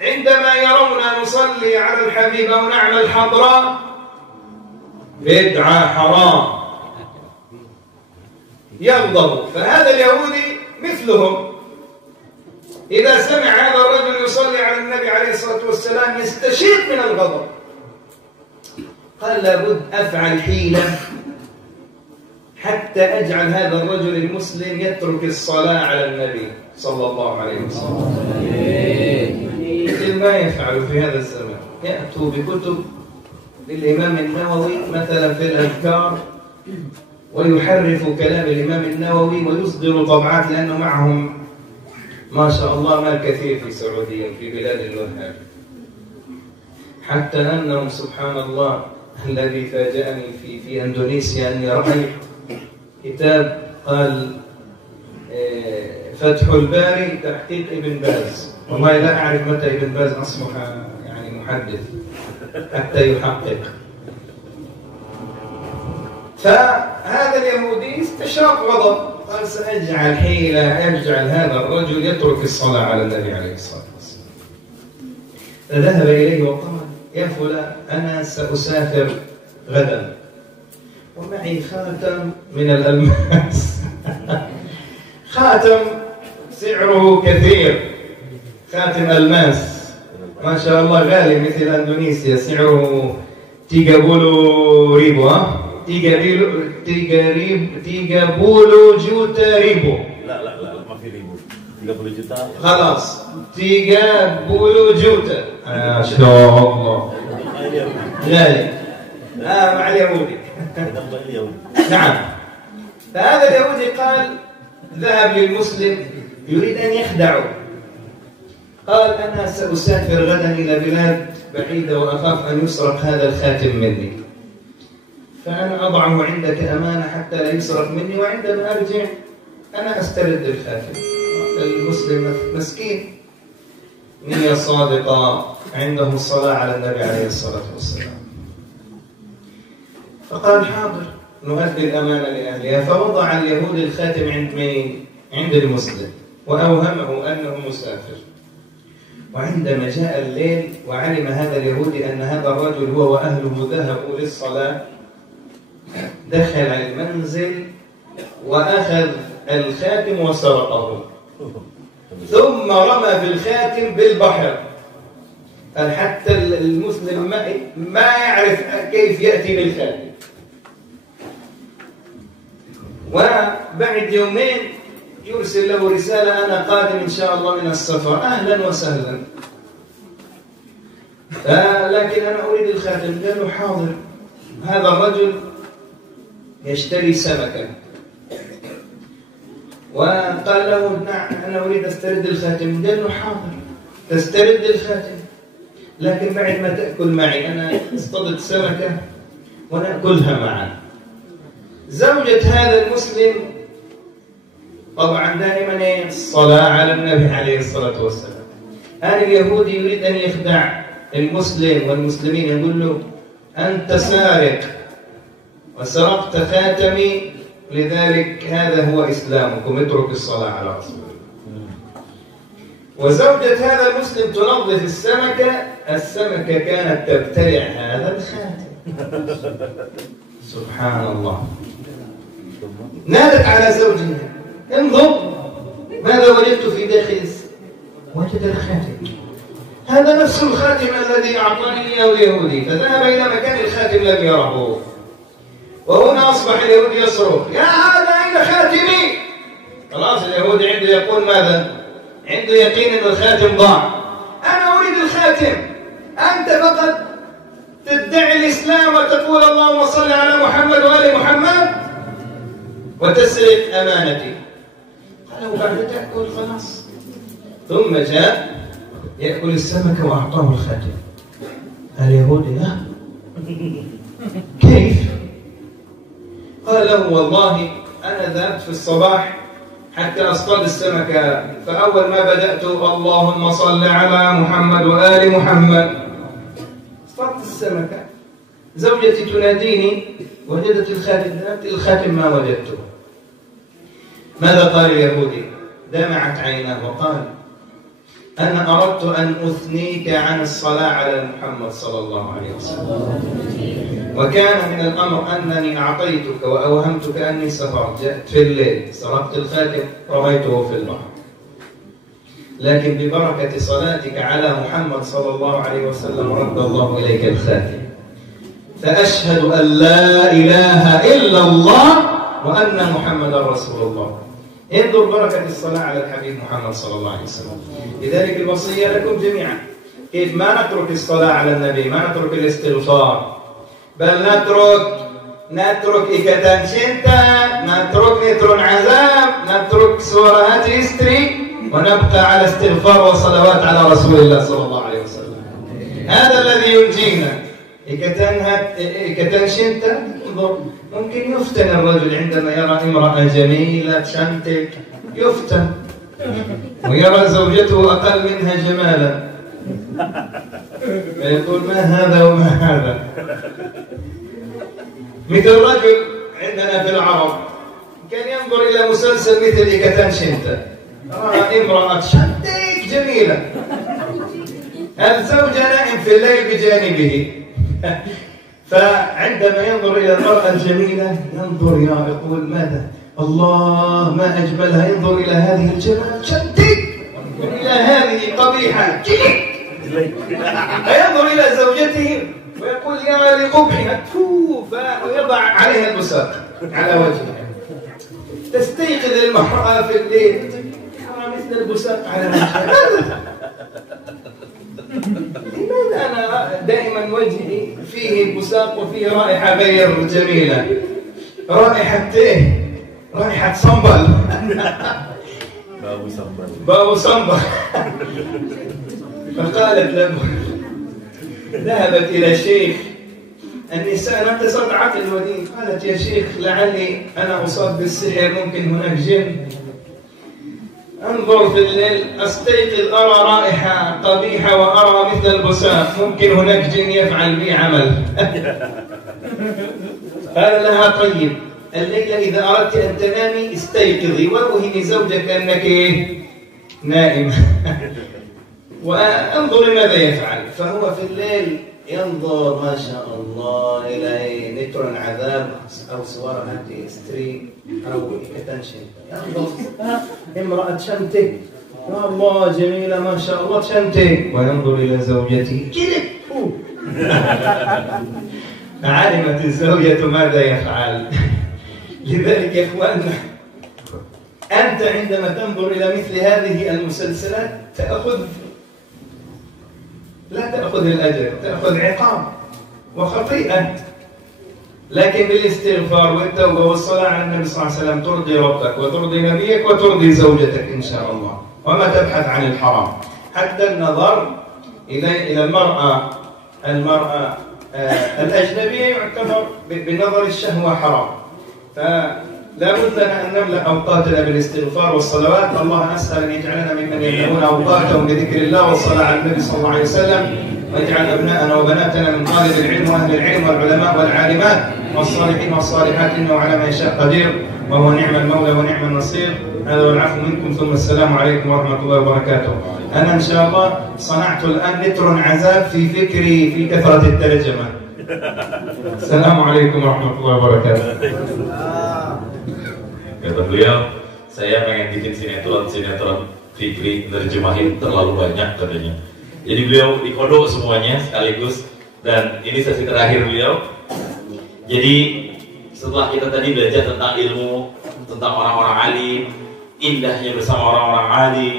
عندما يرون نصلي على الحبيب أو نعمل حضرة بدعة حرام، يغضب. فهذا اليهودي مثلهم، إذا سمع هذا الرجل يصلي على النبي عليه الصلاة والسلام يستشيط من الغضب. قال لابد أفعل حيلة حتى أجعل هذا الرجل المسلم يترك الصلاة على النبي صلى الله عليه وسلم. مثل ما يفعل في هذا الزمان، يأتوا بكتب للإمام النووي مثلا في الأذكار ويحرف كلام الإمام النووي ويصدر طبعات، لأنه معهم ما شاء الله مال كثير في السعودية في بلاد الوهاب، حتى أنهم سبحان الله الذي فاجأني في أندونيسيا أني رأيت كتاب قال فتح الباري تحقيق ابن باز. والله لا أعرف متى ابن باز أصبح يعني محدث حتى يحقق. فهذا اليهودي استشاق غضب، قال سأجعل حيلة أجعل هذا الرجل يترك الصلاة على النبي عليه الصلاة والسلام. فذهب إليه وقال يا فلان أنا سأسافر غدا ومعي خاتم من الألماس خاتم سعره كثير، خاتم ألماس ما شاء الله غالي مثل أندونيسيا، سعره 30 ريبو. tiga puluh juta ribu. لا ما في ريبو. 30 juta. خلاص 30 juta. ما شاء الله. غالي. مع اليهودي. نعم. فهذا اليهودي قال ذهب للمسلم يريد أن يخدعه. قال أنا سأسافر غدا إلى بلاد بعيدة وأخاف أن يسرق هذا الخاتم مني، فأنا أضعه عندك أمانة حتى لا يسرق مني، وعندما أرجع أنا أسترد الخاتم. المسلم مسكين، نية صادقة، عنده الصلاة على النبي عليه الصلاة والسلام. فقال حاضر نؤدي الأمانة لأهلها. فوضع اليهود الخاتم عند مين؟ عند المسلم، وأوهمه أنه مسافر. وعندما جاء الليل وعلم هذا اليهودي أن هذا الرجل هو وأهله ذهبوا للصلاة، دخل المنزل وأخذ الخاتم وسرقه، ثم رمى بالخاتم بالبحر. حتى المسلم ما يعرف كيف يأتي بالخاتم. وبعد يومين يرسل له رسالة أنا قادم إن شاء الله من السفر، أهلا وسهلا، لكن أنا أريد الخاتم. قال له حاضر. هذا الرجل يشتري سمكة، وقال له نعم أنا أريد أسترد الخاتم. قال له حاضر تسترد الخاتم، لكن بعد ما تأكل معي أنا اصطدت سمكة ونأكلها معا. زوجة هذا المسلم طبعا دائما الصلاة على النبي عليه الصلاة والسلام. هذا اليهودي يريد أن يخدع المسلم والمسلمين، يقول له أنت سارق وسرقت خاتمي، لذلك هذا هو إسلامكم، اترك الصلاة على رسول الله. وزوجة هذا المسلم تنظف السمكة كانت تبتلع هذا الخاتم. سبحان الله. نادت على زوجها انظر ماذا وجدت في داخل وجد الخاتم، هذا نفس الخاتم الذي أعطاني إياه اليهودي. فذهب إلى مكان الخاتم لم يره، وهنا أصبح اليهودي يصرخ يا هذا أين خاتمي؟ خلاص اليهودي عنده يقول ماذا؟ عنده يقين أن الخاتم ضاع. أنا أريد الخاتم، أنت فقط تدعي الإسلام وتقول اللهم صل على محمد وآل محمد وتسرق أمانتي. قال وبعد تأكل خلاص. ثم جاء يأكل السمكة وأعطاه الخاتم. اليهودي لا كيف؟ قال له والله أنا ذهبت في الصباح حتى أصطاد السمكة، فأول ما بدأت اللهم صل على محمد وآل محمد اصطدت السمكة. زوجتي تناديني وجدت الخاتم، ذهبت الخاتم ما وجدته. ماذا قال اليهودي؟ دمعت عيناه وقال أنا أردت أن أثنيك عن الصلاة على محمد صلى الله عليه وسلم، وكان من الأمر أنني أعطيتك وأوهمتك أني سافرت، جاءت في الليل سرقت الخاتم رميته في البحر، لكن ببركة صلاتك على محمد صلى الله عليه وسلم رد الله إليك الخاتم. فأشهد أن لا إله إلا الله وأن محمد رسول الله. انظر بركة الصلاة على الحبيب محمد صلى الله عليه وسلم. لذلك الوصية لكم جميعا، كيف ما نترك الصلاة على النبي، ما نترك الاستغفار، بل نترك إكتان شنتا، نترك نترون عذاب، نترك سورات هستري، ونبقى على استغفار وصلوات على رسول الله صلى الله عليه وسلم. هذا الذي ينجينا. إكتان شنتا، انظر ممكن يفتن الرجل عندما يرى امرأة جميلة تشنتك، يفتن ويرى زوجته أقل منها جمالا فيقول ما هذا وما هذا. مثل رجل عندنا في العرب كان ينظر إلى مسلسل مثل إيكاتان شنتا، رأى امرأة شنتيك جميلة، الزوج نائم في الليل بجانبه فعندما ينظر إلى المرأة الجميلة ينظر يقول ماذا الله ما أجملها، ينظر إلى هذه الجمال شنتيك وإلى هذه قبيحة فينظر إلى زوجته ويقول يا لقبحها ويضع عليها البساط على وجهها. تستيقظ المرأة في الليل مثل البساط على وجهها. لماذا أنا دائما وجهي فيه البساط وفيه رائحة بير جميلة، رائحة رائحة صنبل باو صنبل. فقالت له ذهبت إلى شيخ النساء ما اتصلت عقل ودين، قالت يا شيخ لعلي أنا أصاب بالسحر، ممكن هناك جن، أنظر في الليل أستيقظ أرى رائحة قبيحة وأرى مثل البساط، ممكن هناك جن يفعل بي عمل. قال لها طيب الليلة إذا أردت أن تنامي استيقظي وأوهمي زوجك أنك نائمة وانظر ماذا يفعل. فهو في الليل ينظر ما شاء الله إلى نتر عذاب أو صور هاتي ستري أو كتنشن، ينظر امرأة شنتك ما الله جميلة ما شاء الله شنتك، وينظر إلى زوجته كذب. علمت الزوجة ماذا يفعل. لذلك يا إخواننا أنت عندما تنظر إلى مثل هذه المسلسلات لا تأخذ الأجر، تأخذ عقاب وخطيئة، لكن بالاستغفار والتوبة والصلاة على النبي صلى الله عليه وسلم ترضي ربك وترضي نبيك وترضي زوجتك إن شاء الله، وما تبحث عن الحرام. حتى النظر إلى المرأة الأجنبية يعتبر بنظر الشهوة حرام، فلا بد لنا أن نملأ أوقاتنا بالاستغفار والصلوات. الله نسأل أن يجعلنا ممن يملؤون أوقاتهم بذكر الله والصلاة على النبي صلى الله عليه وسلم، واجعل أبناءنا وبناتنا من طالب العلم وأهل العلم والعلماء والعالمات والصالحين والصالحات، إنه على ما يشاء قدير وهو نعم المولى ونعم النصير. هذا والعفو منكم، ثم السلام عليكم ورحمة الله وبركاته. أنا إن شاء الله صنعت الآن نتر عذاب في فكري في كثرة الترجمة. السلام عليكم ورحمة الله وبركاته. Kata beliau, saya pengen bikin sinetron Fikri nerjemahin terlalu banyak katanya. Jadi beliau dikodok semuanya sekaligus, dan ini sesi terakhir beliau. Jadi setelah kita tadi belajar tentang ilmu, tentang orang-orang alim, indahnya bersama orang-orang alim,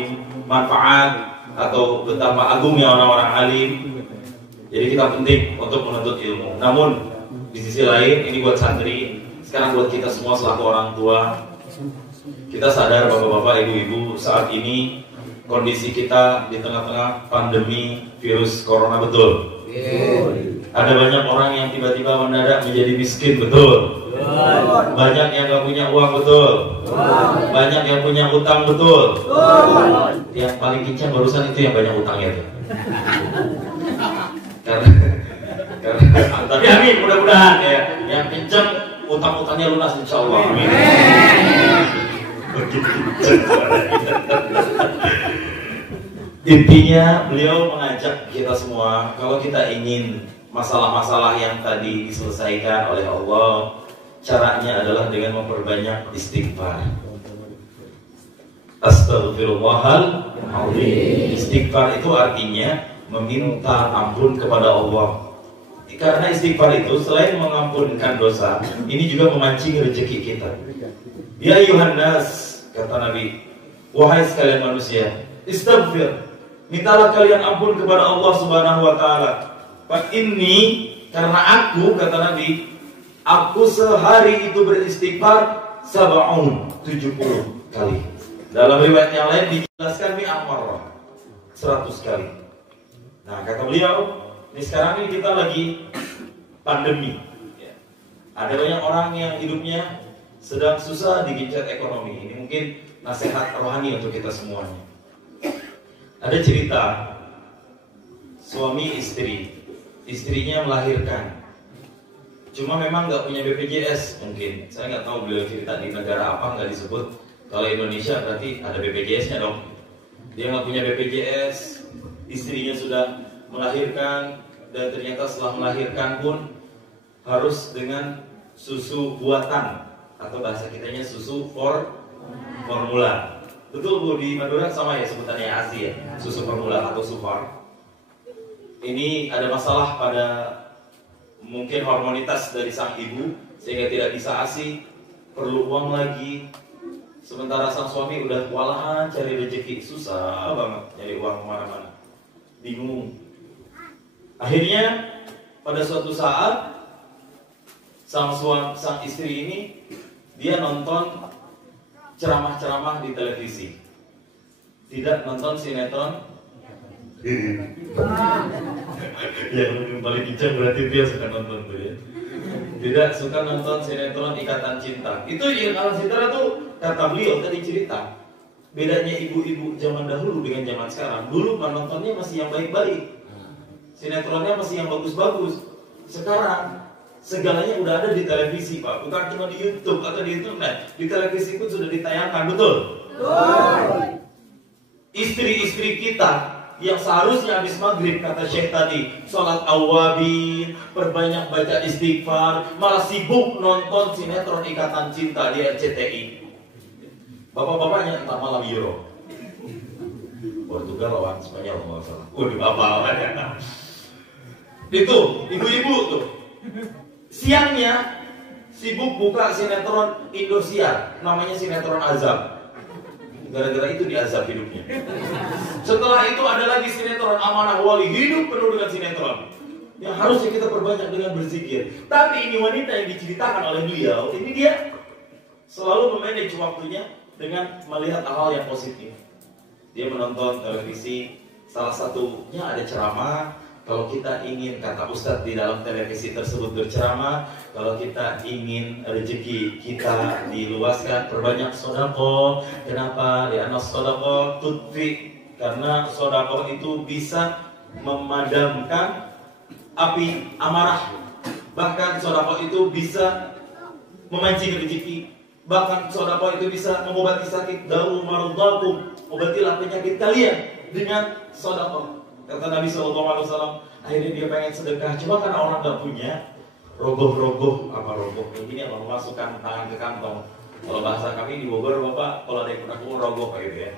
manfaat atau betapa agungnya orang-orang alim. Jadi kita penting untuk menuntut ilmu. Namun di sisi lain ini buat santri, sekarang buat kita semua selaku orang tua, kita sadar bapak-bapak, ibu-ibu, saat ini kondisi kita di tengah-tengah pandemi virus corona, betul. Ada banyak orang yang tiba-tiba mendadak menjadi miskin, betul. Banyak yang gak punya uang, betul. Banyak yang punya utang, betul. Yang paling kincang barusan itu yang banyak utangnya tuh. Tapi amin, mudah-mudahan ya, yang kencang utang-utangnya lunas insya Allah. Amin. Intinya beliau mengajak kita semua, kalau kita ingin masalah-masalah yang tadi diselesaikan oleh Allah, caranya adalah dengan memperbanyak istighfar. Astaghfirullahaladzim. Istighfar itu artinya meminta ampun kepada Allah. Karena istighfar itu selain mengampunkan dosa, ini juga memancing rezeki kita. Ya ayuhan nas, kata Nabi, wahai sekalian manusia, istighfar, mintalah kalian ampun kepada Allah Subhanahu wa taala. Fa inni, karena aku, kata Nabi, aku sehari itu beristighfar 70 kali. Dalam riwayat yang lain dijelaskan mi'ah marrah, 100 kali. Nah, kata beliau, ini sekarang ini kita lagi pandemi. Ada banyak orang yang hidupnya sedang susah, digincet ekonomi. Ini mungkin nasihat rohani untuk kita semuanya. Ada cerita suami istri, istrinya melahirkan, cuma memang nggak punya BPJS mungkin. Saya nggak tahu beliau cerita di negara apa, nggak disebut. Kalau Indonesia berarti ada BPJS-nya dong. Dia nggak punya BPJS, istrinya sudah melahirkan, dan ternyata setelah melahirkan pun harus dengan susu buatan atau bahasa kitanya susu formula. Betul Bu, di Madura sama ya sebutannya ASI ya, susu formula atau sufor. Ini ada masalah pada mungkin hormonitas dari sang ibu sehingga tidak bisa ASI, perlu uang lagi. Sementara sang suami udah kewalahan cari rezeki, susah banget nyari uang kemana-mana, bingung. Akhirnya pada suatu saat sang istri ini dia nonton ceramah-ceramah di televisi, tidak nonton sinetron. Yang paling kencang berarti dia suka nonton tuh ya. Tidak suka nonton sinetron Ikatan Cinta. Itu Ikatan Cinta tuh kata beliau tadi cerita. Bedanya ibu-ibu zaman dahulu dengan zaman sekarang. Dulu nontonnya masih yang baik-baik, sinetronnya masih yang bagus-bagus. Sekarang segalanya udah ada di televisi Pak, bukan cuma di YouTube atau di internet. Di televisi pun sudah ditayangkan, betul? Istri-istri kita yang seharusnya habis maghrib, kata Syekh tadi, sholat awabin, perbanyak baca istighfar, malah sibuk nonton sinetron Ikatan Cinta di RCTI. Bapak-bapaknya entah malam Euro, Portugal lawan Spanyol kalau salah. Di bapak ya. Itu ibu-ibu tuh siangnya sibuk buka sinetron Indosiar, namanya sinetron azab. Gara-gara itu diazab hidupnya. Setelah itu ada lagi sinetron Amanah Wali, hidup penuh dengan sinetron. Yang harusnya kita perbanyak dengan berzikir. Tapi ini wanita yang diceritakan oleh beliau, ini dia selalu memanage waktunya dengan melihat hal yang positif. Dia menonton televisi, salah satunya ada ceramah. Kalau kita ingin, kata Ustadz di dalam televisi tersebut berceramah, kalau kita ingin rezeki kita diluaskan, perbanyak sodako. Kenapa? Karena sodako tutfi, karena sodako itu bisa memadamkan api amarah. Bahkan sodako itu bisa memancing rezeki. Bahkan sodako itu bisa mengobati sakit. Dawu marudhakum, obatilah penyakit kalian dengan sodako. Kata Nabi SAW, akhirnya dia pengen sedekah, cuma karena orang gak punya, rogoh-rogoh, apa rogoh ini yang memasukkan tangan ke kantong. Kalau bahasa kami di Bogor, Bapak, kalau ada yang pernah rogoh kayak gitu ya,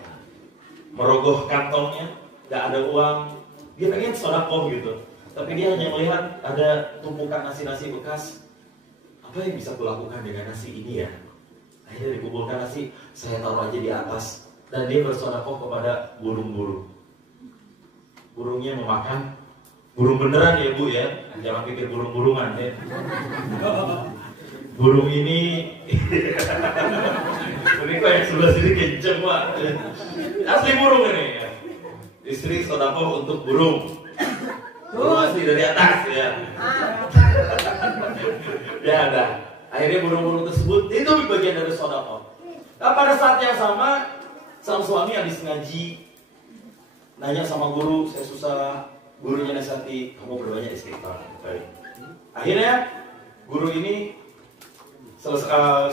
merogoh kantongnya, gak ada uang, dia pengen sedekah gitu. Tapi dia hanya melihat ada tumpukan nasi-nasi bekas, apa yang bisa kulakukan dengan nasi ini ya? Akhirnya dikumpulkan nasi, saya taruh aja di atas, dan dia bersedekah kepada burung-burung. Burungnya memakan, burung beneran ya Bu ya, jangan pikir burung-burungan ya. Burung ini, ini kok yang sebelah sini kenceng Pak, asli burung ini ya. Istri sedekah untuk burung, burung asli dari atas ya. Ya ada, akhirnya burung-burung tersebut itu bagian dari sedekah. Nah, pada saat yang sama, sang suami habis ngaji, nanya sama guru, saya susah. Gurunya nasihati, kamu berbanyak istighfar. Baik. Akhirnya guru ini,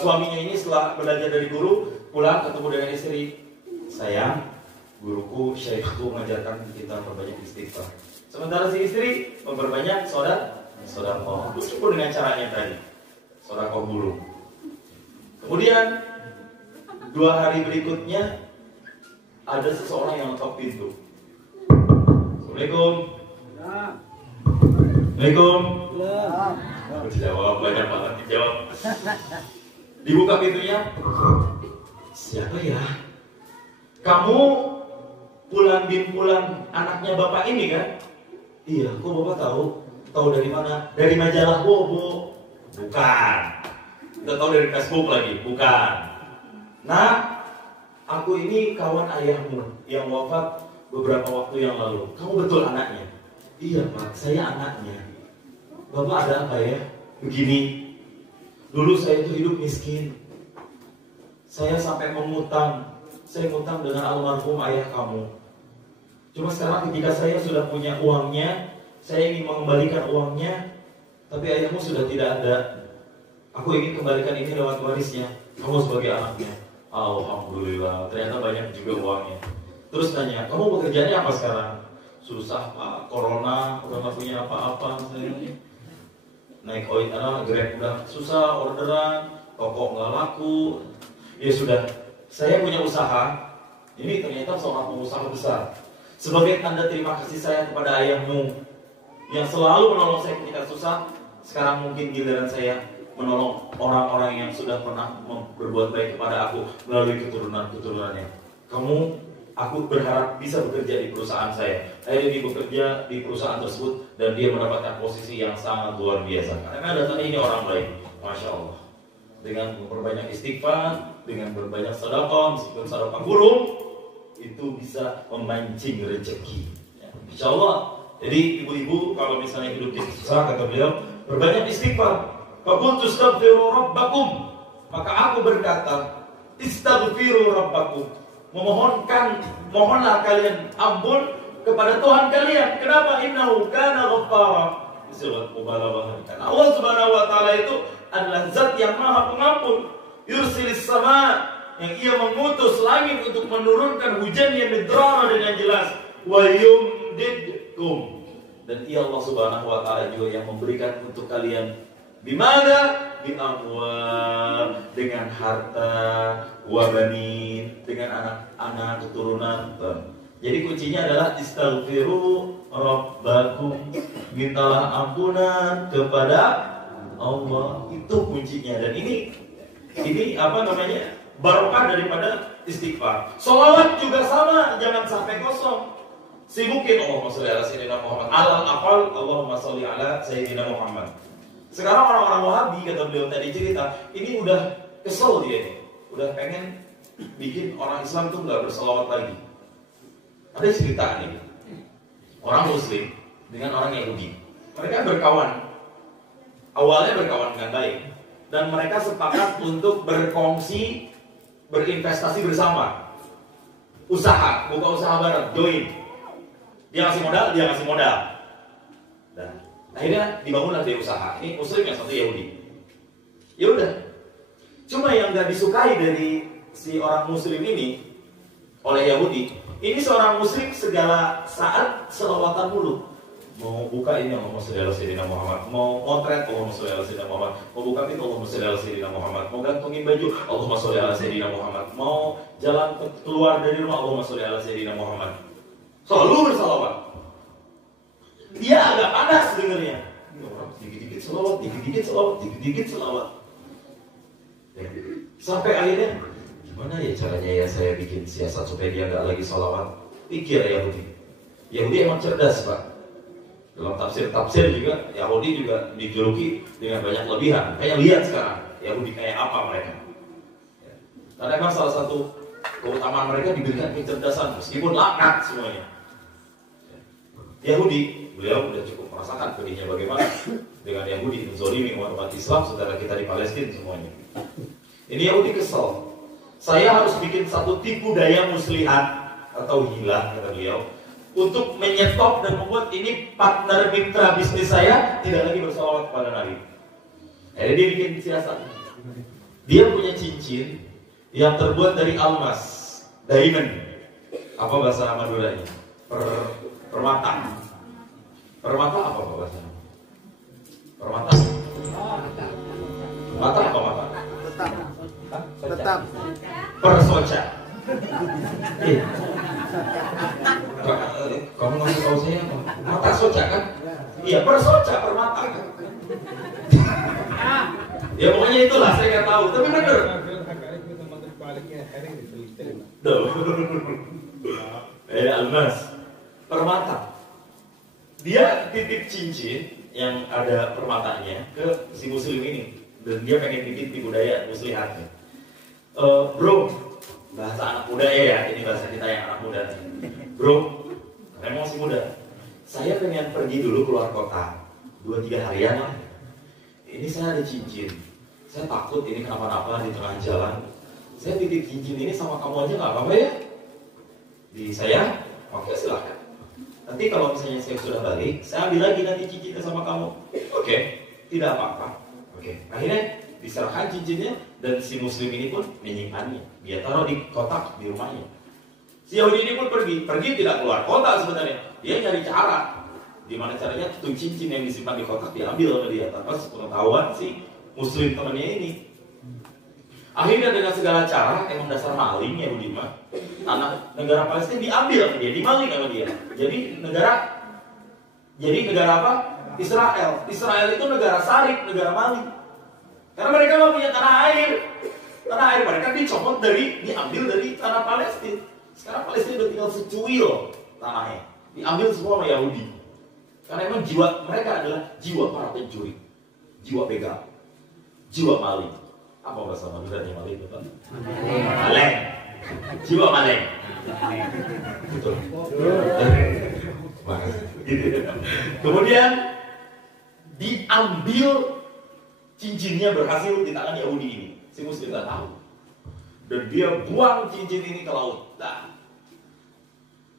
suaminya ini setelah belajar dari guru, pulang ketemu dengan istri. Sayang, guruku, syekhku mengajarkan kita berbanyak istighfar. Sementara si istri memperbanyak sedekah, meskipun dengan caranya tadi, sedekah burung. Kemudian 2 hari berikutnya ada seseorang yang ngetok pintu. Assalamualaikum. Assalamualaikum. Jawab, banyak banget dijawab. Dibuka pintunya. Siapa ya? Kamu Pulan bin Pulan, anaknya bapak ini kan? Iya, kok bapak tahu? Tahu dari mana? Dari majalah Bobo. Bukan. Kita tahu dari Facebook lagi. Bukan. Nah, aku ini kawan ayahmu yang wafat beberapa waktu yang lalu. Kamu betul anaknya? Iya Pak, saya anaknya. Bapak ada apa ya? Begini, dulu saya itu hidup miskin. Saya sampai mengutang saya ngutang dengan almarhum ayah kamu. Cuma sekarang ketika saya sudah punya uangnya, saya ingin mengembalikan uangnya, tapi ayahmu sudah tidak ada. Aku ingin kembalikan ini lewat warisnya. Kamu sebagai anaknya. Alhamdulillah, ternyata banyak juga uangnya. Terus tanya, kamu pekerjaannya apa sekarang? Susah Pak, corona, udah gak punya apa-apa. Naik oil, Grab udah susah, orderan, toko nggak laku. Ya sudah, saya punya usaha. Ini ternyata seorang pengusaha besar. Sebagai tanda terima kasih saya kepada ayahmu yang selalu menolong saya ketika susah, sekarang mungkin giliran saya menolong orang-orang yang sudah pernah berbuat baik kepada aku melalui keturunan-keturunannya. Aku berharap bisa bekerja di perusahaan saya. Akhirnya dia bekerja di perusahaan tersebut dan dia mendapatkan posisi yang sangat luar biasa. Karena datang ini orang baik, Masya Allah. Dengan memperbanyak istighfar, dengan berbanyak sedekah, meskipun sedekah burung, itu bisa memancing rezeki. Ya, Insya Allah. Jadi ibu-ibu kalau misalnya hidup di susah, kata beliau, berbanyak istighfar. Faqultu astaghfiru rabbakum. Maka aku berkata, istaghfiru rabbakum. Mohonlah kalian ampun kepada Tuhan kalian. Kenapa? Innahu kana ghaffara. Surat Mubalaghah. Karena Allah Subhanahu wa taala itu adalah zat yang maha pengampun. Yursilis sama, yang ia mengutus langit untuk menurunkan hujan yang midrara dengan jelas. Wa yumdidkum. Dan ia Allah Subhanahu wa taala juga yang memberikan untuk kalian bimana? Bi amwal, dengan harta, wa banin, dengan anak-anak keturunan. Jadi kuncinya adalah istaghfiru rabbakum, mintalah ampunan kepada Allah. Itu kuncinya. Dan ini barokah daripada istighfar. Sholawat juga sama, jangan sampai kosong. Sibukin Allahumma sholli ala sayyidina Muhammad. Alal aqal Allahumma sholli ala sayyidina Muhammad. Sekarang orang-orang Wahabi, kata beliau tadi cerita, ini udah kesel dia, udah pengen bikin orang Islam tuh nggak berselawat lagi. Ada cerita nih, orang Muslim dengan orang Yahudi, mereka berkawan. Awalnya berkawan dengan baik, dan mereka sepakat untuk berkongsi, berinvestasi bersama, buka usaha bareng, join. Dia ngasih modal, dia ngasih modal. Dan akhirnya dibangunlah dia usaha. Ini Muslim yang satu Yahudi. Ya udah. Cuma yang nggak disukai dari si orang Muslim ini oleh Yahudi, ini seorang Muslim segala saat selawatan mulu. Mau buka ini Allahumma sholli ala sayyidina Muhammad, mau potret Allahumma sholli ala sayyidina Muhammad, mau buka pintu Allahumma sholli ala sayyidina Muhammad, mau gantungin baju Allahumma sholli ala sayyidina Muhammad, mau jalan keluar dari rumah Allahumma sholli ala sayyidina Muhammad. Selalu bersalawat. Dia agak panas dengarnya. Dikit-dikit selawat, dikit-dikit selawat, dikit-dikit selawat. Sampai akhirnya, gimana ya caranya ya saya bikin siasat supaya dia nggak lagi selawat? Pikir Yahudi. Yahudi emang cerdas Pak. Dalam tafsir juga, Yahudi juga dijuluki dengan banyak kelebihan. Kayak lihat sekarang, Yahudi kayak apa mereka. Karena emang salah satu keutamaan mereka diberikan kecerdasan, meskipun laknat semuanya. Yahudi, beliau sudah cukup merasakan pedihnya bagaimana dengan Yahudi menzalimi umat Islam, saudara kita di Palestina semuanya. Ini Yahudi kesel. Saya harus bikin satu tipu daya muslihat atau hilah, kata beliau, untuk menyetop dan membuat ini partner mitra bisnis saya tidak lagi bersalawat kepada Nabi. Akhirnya dia bikin siasat. Dia punya cincin yang terbuat dari almas, diamond. Apa bahasa Maduranya? Permata. Permata apa bahasanya? Permata. Mata apa mata? Tetap. Persoca. Kamu ngasih tahu saya mata soca kan? Iya, persoca, permata. Ya pokoknya itulah, saya nggak tahu, tapi benar. Almas, permata. Dia titip cincin yang ada permatanya ke si Muslim ini, dan dia pengen bikin tipu daya muslihatnya. Bro, bahasa anak muda ya, ini bahasa kita yang anak muda. Bro, karena masih muda, saya pengen pergi dulu keluar kota 2-3 harian lah. Ini saya ada cincin, saya takut ini kenapa-napa di tengah jalan. saya titip cincin ini sama kamu aja nggak apa-apa ya? Di saya, oke silahkan. Nanti kalau misalnya saya sudah balik, saya ambil lagi nanti cincinnya sama kamu. Oke, tidak apa-apa. Oke, akhirnya diserahkan cincinnya dan si muslim ini pun menyimpannya. Dia taruh di kotak di rumahnya. Si Yahudi ini pun pergi tidak keluar kota sebenarnya. Dia cari cara. Gimana caranya tuh cincin yang disimpan di kotak diambil oleh dia tanpa sepengetahuan si muslim temannya ini. Akhirnya dengan segala cara, emang dasar maling Yahudi mah, tanah negara Palestina diambil sama dia, dimaling sama dia. Jadi negara apa? Israel. Israel itu negara sarik, negara maling. Karena mereka nggak punya tanah air. Tanah air mereka diambil dari tanah Palestina. Sekarang Palestina udah tinggal secuil tanahnya, diambil semua sama Yahudi. Karena emang jiwa mereka adalah jiwa para pencuri, jiwa begal, jiwa maling. Apa bahasa Maduranya maling itu? Maleng. Jiwa maleng. Betul. Kemudian diambil cincinnya berhasil di tangan Yahudi ini. Si muslim nggak tahu. Dan dia buang cincin ini ke laut. Nah,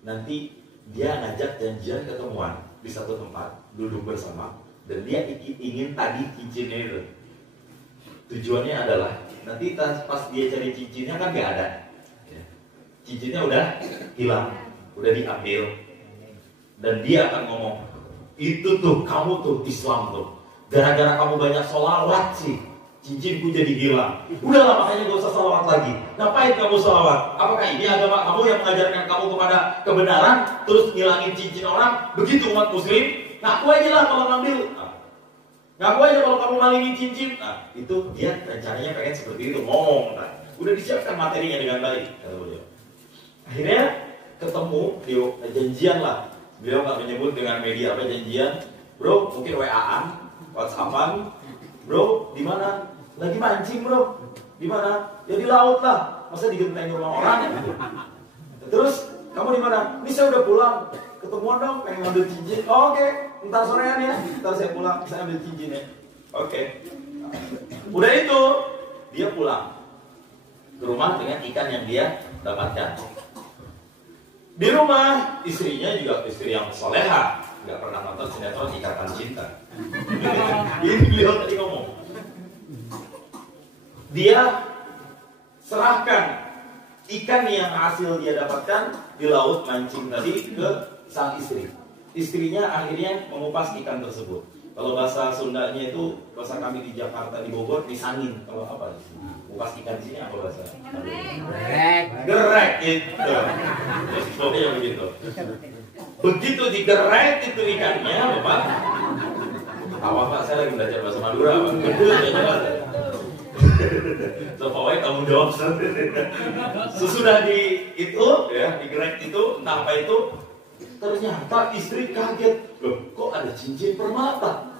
nanti dia ngajak janjian ketemuan di satu tempat, duduk bersama, dan dia ingin tagih cincinnya itu. Tujuannya adalah nanti pas dia cari cincinnya kan nggak ada, cincinnya udah hilang, udah diambil, dan dia akan ngomong, itu tuh kamu tuh Islam tuh, gara-gara kamu banyak sholawat sih, cincinku jadi hilang. Udahlah makanya gak usah sholawat lagi. Ngapain kamu sholawat? Apakah ini agama kamu yang mengajarkan kamu kepada kebenaran, terus ngilangin cincin orang? Begitu umat muslim, ngaku aja lah kalau ngambil. Ngaku aja kalau kamu malingin cincin. Nah, itu dia rencananya pengen seperti itu, ngomong. Nah, udah disiapkan materinya dengan baik, kata beliau. Akhirnya ketemu, janjian lah. Beliau nggak menyebut dengan media apa janjian. Bro, mungkin WA-an, WhatsApp-an. Bro, di mana? Lagi mancing, bro. Di mana? Ya di laut lah. Masa digenteng rumah orang? Terus kamu di mana? Ini saya udah pulang. Ketemuan dong, pengen ngambil cincin. Oh, oke. Ntar sorean ya. Ntar saya pulang, saya ambil cincinnya. Oke. Udah itu, dia pulang ke rumah dengan ikan yang dia dapatkan. Di rumah, istrinya juga istri yang soleha. Nggak pernah nonton sinetron Ikatan Cinta. Ini beliau tadi ngomong. Dia serahkan ikan yang hasil dia dapatkan di laut mancing tadi ke sang istri. Istrinya akhirnya mengupas ikan tersebut. Kalau bahasa Sundanya itu, bahasa kami di Jakarta, di Bogor, disangin. Kalau apa? Kupas ikan di sini apa bahasa? Gerek itu. Pokoknya begitu. Begitu digerek itu ikannya, Bapak. Awak Pak, saya lagi belajar bahasa Madura, Pak. Betul, ya jelas. So, pokoknya tanggung jawab. Sesudah digerek itu, entah apa itu, ternyata istri kaget. Loh, kok ada cincin permata?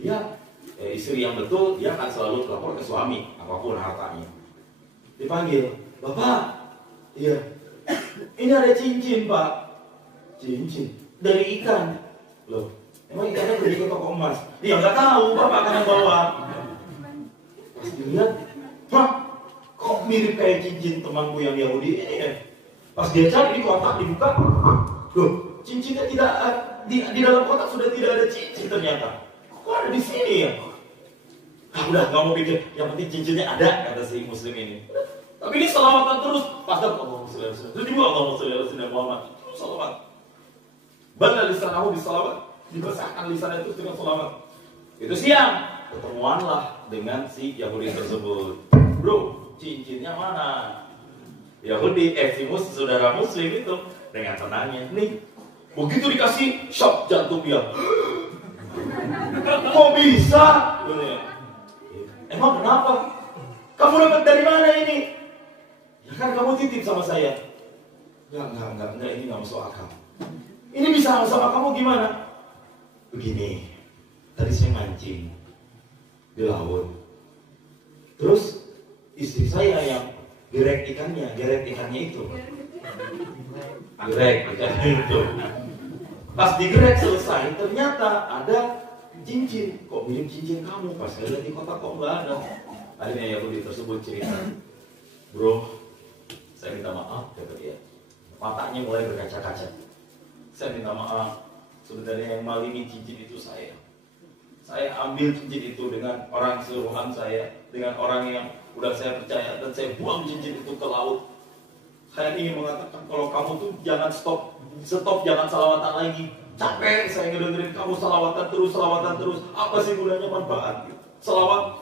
Dia, istri yang betul, dia akan selalu lapor ke suami, apapun hartanya. Dipanggil, Bapak, iya. Ini ada cincin, Pak. Cincin dari ikan. Loh, emang ikannya pergi ke toko emas? Dia nggak tahu, Bapak akan yang bawa. Pas dilihat, Pak, kok mirip kayak cincin temanku yang Yahudi ini ya? Pas dia cari di kotak dibuka, loh, cincinnya tidak di dalam kotak sudah tidak ada cincin ternyata. Kok ada di sini ya? Ah, udah nggak mau pikir, yang penting cincinnya ada, kata si muslim ini. Tapi ini selawatan terus, pasal Allahumma sholli ala sayyidina. Terus juga Allahumma sholli ala sayyidina Muhammad. Terus selawat. Bala lisanahu bisalawat, dibasahkan lisannya itu dengan selawat. Itu siang, ketemuanlah dengan si Yahudi tersebut. Bro, cincinnya mana? Yahudi, saudara muslim itu dengan tenangnya. Nih, begitu dikasih shock jantung dia. Kok bisa? Emang kenapa? Kamu dapat dari mana ini? Ya kan kamu titip sama saya. Enggak, ini nggak masuk akal. Ini bisa sama kamu gimana? Begini, tadi saya mancing di laut. Terus istri saya yang gerek ikannya itu. Gerek ikannya itu. Pas digerek selesai, ternyata ada cincin. Kok mirip cincin kamu? Pas saya lihat di kotak kok nggak ada. Akhirnya Yahudi tersebut cerita, bro, saya minta maaf, kata dia. Matanya mulai berkaca-kaca. Saya minta maaf, sebenarnya yang malingi cincin itu saya. Saya ambil cincin itu dengan orang suruhan saya, dengan orang yang udah saya percaya, dan saya buang cincin itu ke laut. Saya ingin mengatakan kalau kamu tuh jangan stop, jangan salawatan lagi. Capek saya ngedengerin kamu salawatan terus. Apa sih gunanya manfaat? Salawat,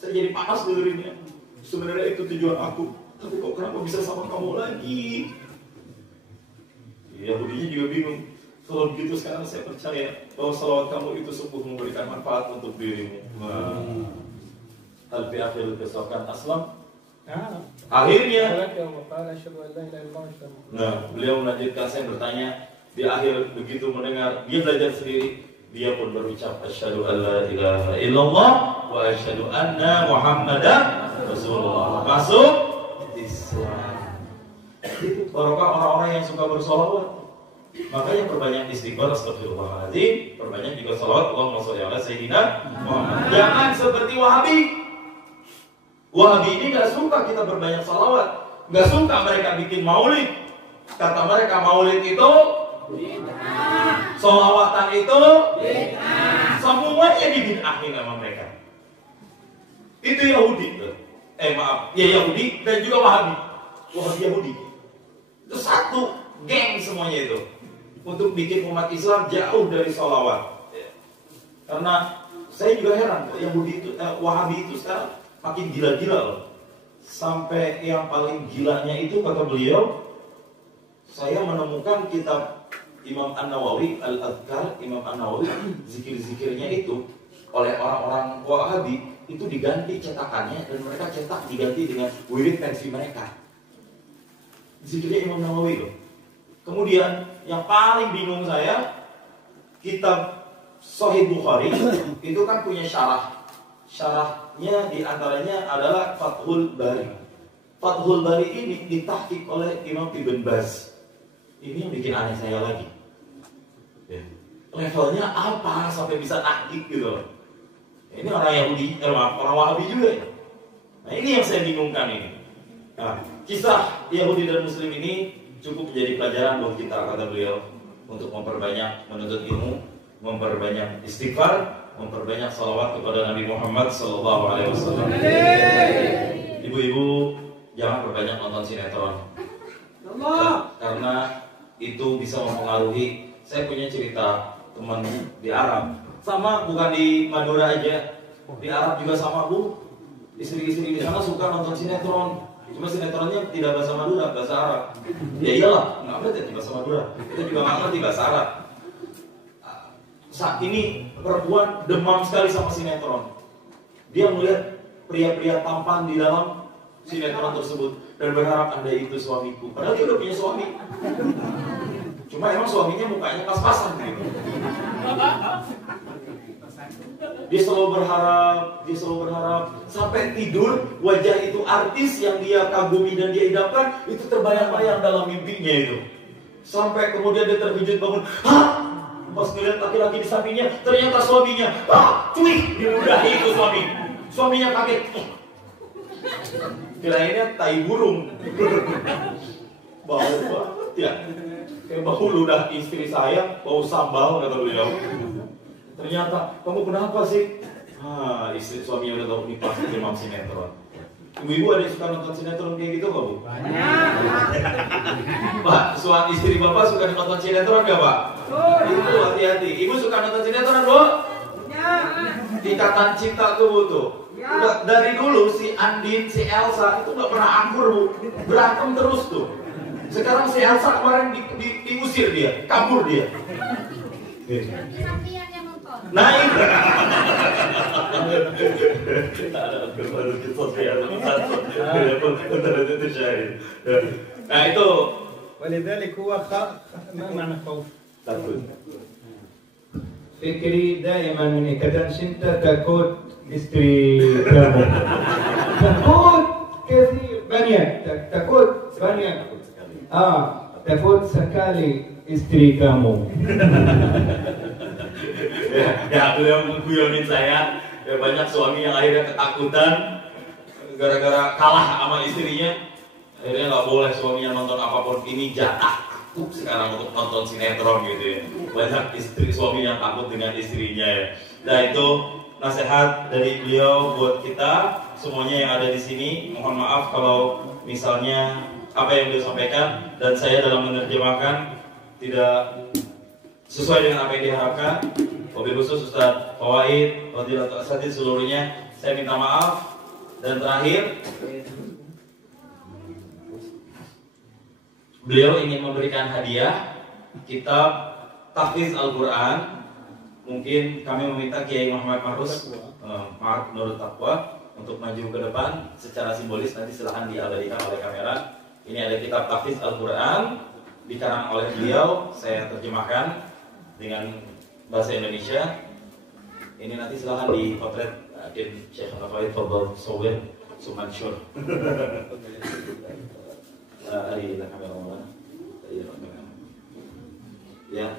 saya jadi panas dengerinnya. Sebenarnya itu tujuan aku, tapi kok kenapa bisa sama kamu lagi? Yahudinya juga bingung. Kalau begitu sekarang saya percaya bahwa salawat kamu itu sungguh memberikan manfaat untuk dirimu. Tapi akhir kesokan aslam. Akhirnya, beliau melanjutkan, saya bertanya, di akhir begitu mendengar, dia belajar sendiri, dia pun berucap asyhadu an la ilaha illallah wa asyhadu anna muhammadan rasulullah. Masuk Islam. Itu barokah orang-orang yang suka bersolawat. Makanya perbanyak istighfar, astagfirullahaladzim, perbanyak juga salawat, Allahumma sholli ala sayyidina Muhammad. Jangan seperti Wahabi. Wahabi ini gak suka kita berbanyak salawat, gak suka mereka bikin maulid. Kata mereka maulid itu bid'ah, sholawatan itu bid'ah, semuanya dibid'ahin sama mereka. Itu Yahudi, Yahudi dan juga Wahabi. Wahabi Yahudi itu satu geng semuanya itu untuk bikin umat Islam jauh dari sholawat. Karena saya juga heran, Yahudi itu, Wahabi itu sekarang makin gila-gila loh. Sampai yang paling gilanya itu kata beliau, saya menemukan kitab Imam An-Nawawi, Al-Adhkar, Imam An-Nawawi, zikir-zikirnya itu oleh orang-orang Wahabi itu diganti cetakannya, dan mereka cetak diganti dengan wirid versi mereka. Zikirnya Imam Nawawi loh. Kemudian yang paling bingung saya, kitab Sahih Bukhari itu kan punya syarah. Syarahnya diantaranya adalah Fathul Bari. Fathul Bari ini ditahqiq oleh Imam Ibn Baz. Ini yang bikin aneh saya lagi. Levelnya apa sampai bisa tahqiq gitu loh. Ini orang Yahudi, orang Wahabi juga ya. Nah ini yang saya bingungkan ini. Nah, kisah Yahudi dan Muslim ini cukup menjadi pelajaran buat kita, kata beliau, untuk memperbanyak menuntut ilmu, memperbanyak istighfar, memperbanyak salawat kepada Nabi Muhammad SAW. Ibu-ibu jangan perbanyak nonton sinetron, karena itu bisa mempengaruhi. Saya punya cerita teman di Arab, sama bukan di Madura aja, di Arab juga sama bu. Istri-istri di sana suka nonton sinetron. Cuma sinetronnya tidak bahasa Madura, bahasa Arab. Ya iyalah, nggak ngerti bahasa Madura. Kita juga nggak ngerti bahasa Arab. Saat ini perempuan demam sekali sama sinetron. Dia melihat pria-pria tampan di dalam sinetron tersebut dan berharap Anda itu suamiku. Padahal dia udah punya suami. Cuma emang suaminya mukanya pas-pasan gitu. Dia selalu berharap sampai tidur, wajah itu artis yang dia kagumi dan dia idamkan itu terbayang-bayang dalam mimpinya itu. Sampai kemudian dia terkejut bangun, pas ngeliat laki-laki di sampingnya, ternyata suaminya. Cuy, diludahi itu suaminya kaget. Kirainnya tai burung. Bau banget ya, kayak bau ludah istri saya, bau sambal kata beliau. Ternyata, kamu kenapa sih? Istri suaminya udah tahu nih pasti demam sinetron. Ibu-ibu ada yang suka nonton sinetron kayak gitu nggak bu? Pak, istri bapak suka nonton sinetron nggak pak? Itu hati-hati. Ibu suka nonton sinetron bu? Ikatan Cinta tuh bu tuh. Udah dari dulu si Andin, si Elsa itu nggak pernah akur bu, berantem terus tuh. Sekarang si Elsa kemarin diusir dia, kabur dia. Nah itu ولذلك هو ما معنى خوف؟ takut. Fikri daiman ini kadang cinta takut istri kamu. Takut banyak. Takut sekali istri kamu. Ya beliau mengguyonin saya. Ya, banyak suami yang akhirnya ketakutan gara-gara kalah sama istrinya, akhirnya nggak boleh suaminya nonton apapun. Ini jatah aku sekarang untuk nonton sinetron gitu ya. Banyak istri suami yang takut dengan istrinya ya. Nah itu nasihat dari beliau buat kita semuanya yang ada di sini. Mohon maaf kalau misalnya apa yang beliau sampaikan dan saya dalam menerjemahkan tidak sesuai dengan apa yang diharapkan. Wabil khusus Ustaz Fawaid, Fadilatul Asatidz seluruhnya saya minta maaf. Dan terakhir, beliau ingin memberikan hadiah kitab Tahfiz Al-Quran. Mungkin kami meminta Kiai Muhammad Marus Ma'ad Nurut Taqwa untuk maju ke depan secara simbolis, nanti silahkan diabadikan oleh kamera. Ini ada kitab Tahfiz Al-Quran dikarang oleh beliau, saya terjemahkan dengan bahasa Indonesia. Ini nanti silahkan dipotret Akin Syekh Al-Faid Fadl Sowir Sumansyur. Ya,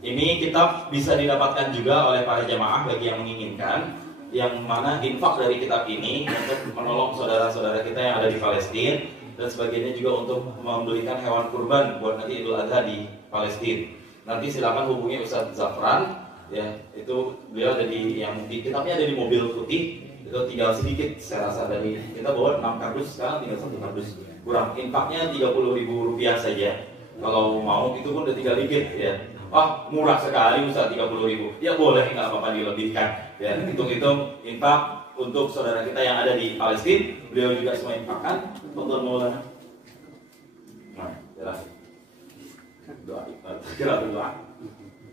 ini kitab bisa didapatkan juga oleh para jamaah bagi yang menginginkan, yang mana infak dari kitab ini untuk menolong saudara-saudara kita yang ada di Palestina dan sebagainya, juga untuk membelikan hewan kurban buat nanti Idul Adha di Palestina. Nanti silakan hubungi Ustadz Zafran, ya itu beliau ada di yang di kitabnya ada di mobil putih. Itu tinggal sedikit saya rasa, dari kita bawa 6 kardus, sekarang tinggal 1 kardus kurang. Infaknya Rp30.000 saja. Kalau mau itu pun udah 3 ringgit ya. Wah murah sekali Ustaz, 30.000. Ya boleh, nggak apa-apa dilebihkan. Ya hitung-hitung infak untuk saudara kita yang ada di Palestina. Beliau juga semua infakkan. Betul Maulana. Nah, terakhir doa, kira doa.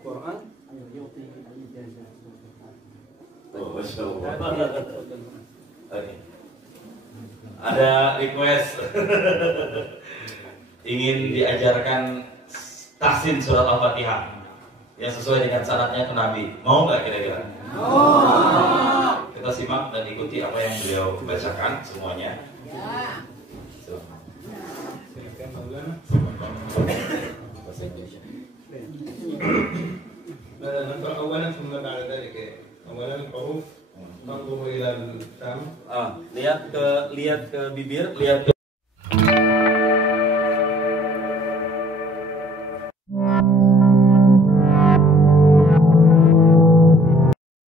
Quran. Oh, Masya Allah. Ada request ingin diajarkan tahsin surat Al-Fatihah yang sesuai dengan syaratnya ke Nabi. Mau nggak kira-kira? Kita simak dan ikuti apa yang beliau bacakan semuanya. نقرأ أولا ثم بعد ذلك أولا الحروف ننظر إلى الفم. Lihat ke bibir, lihat ke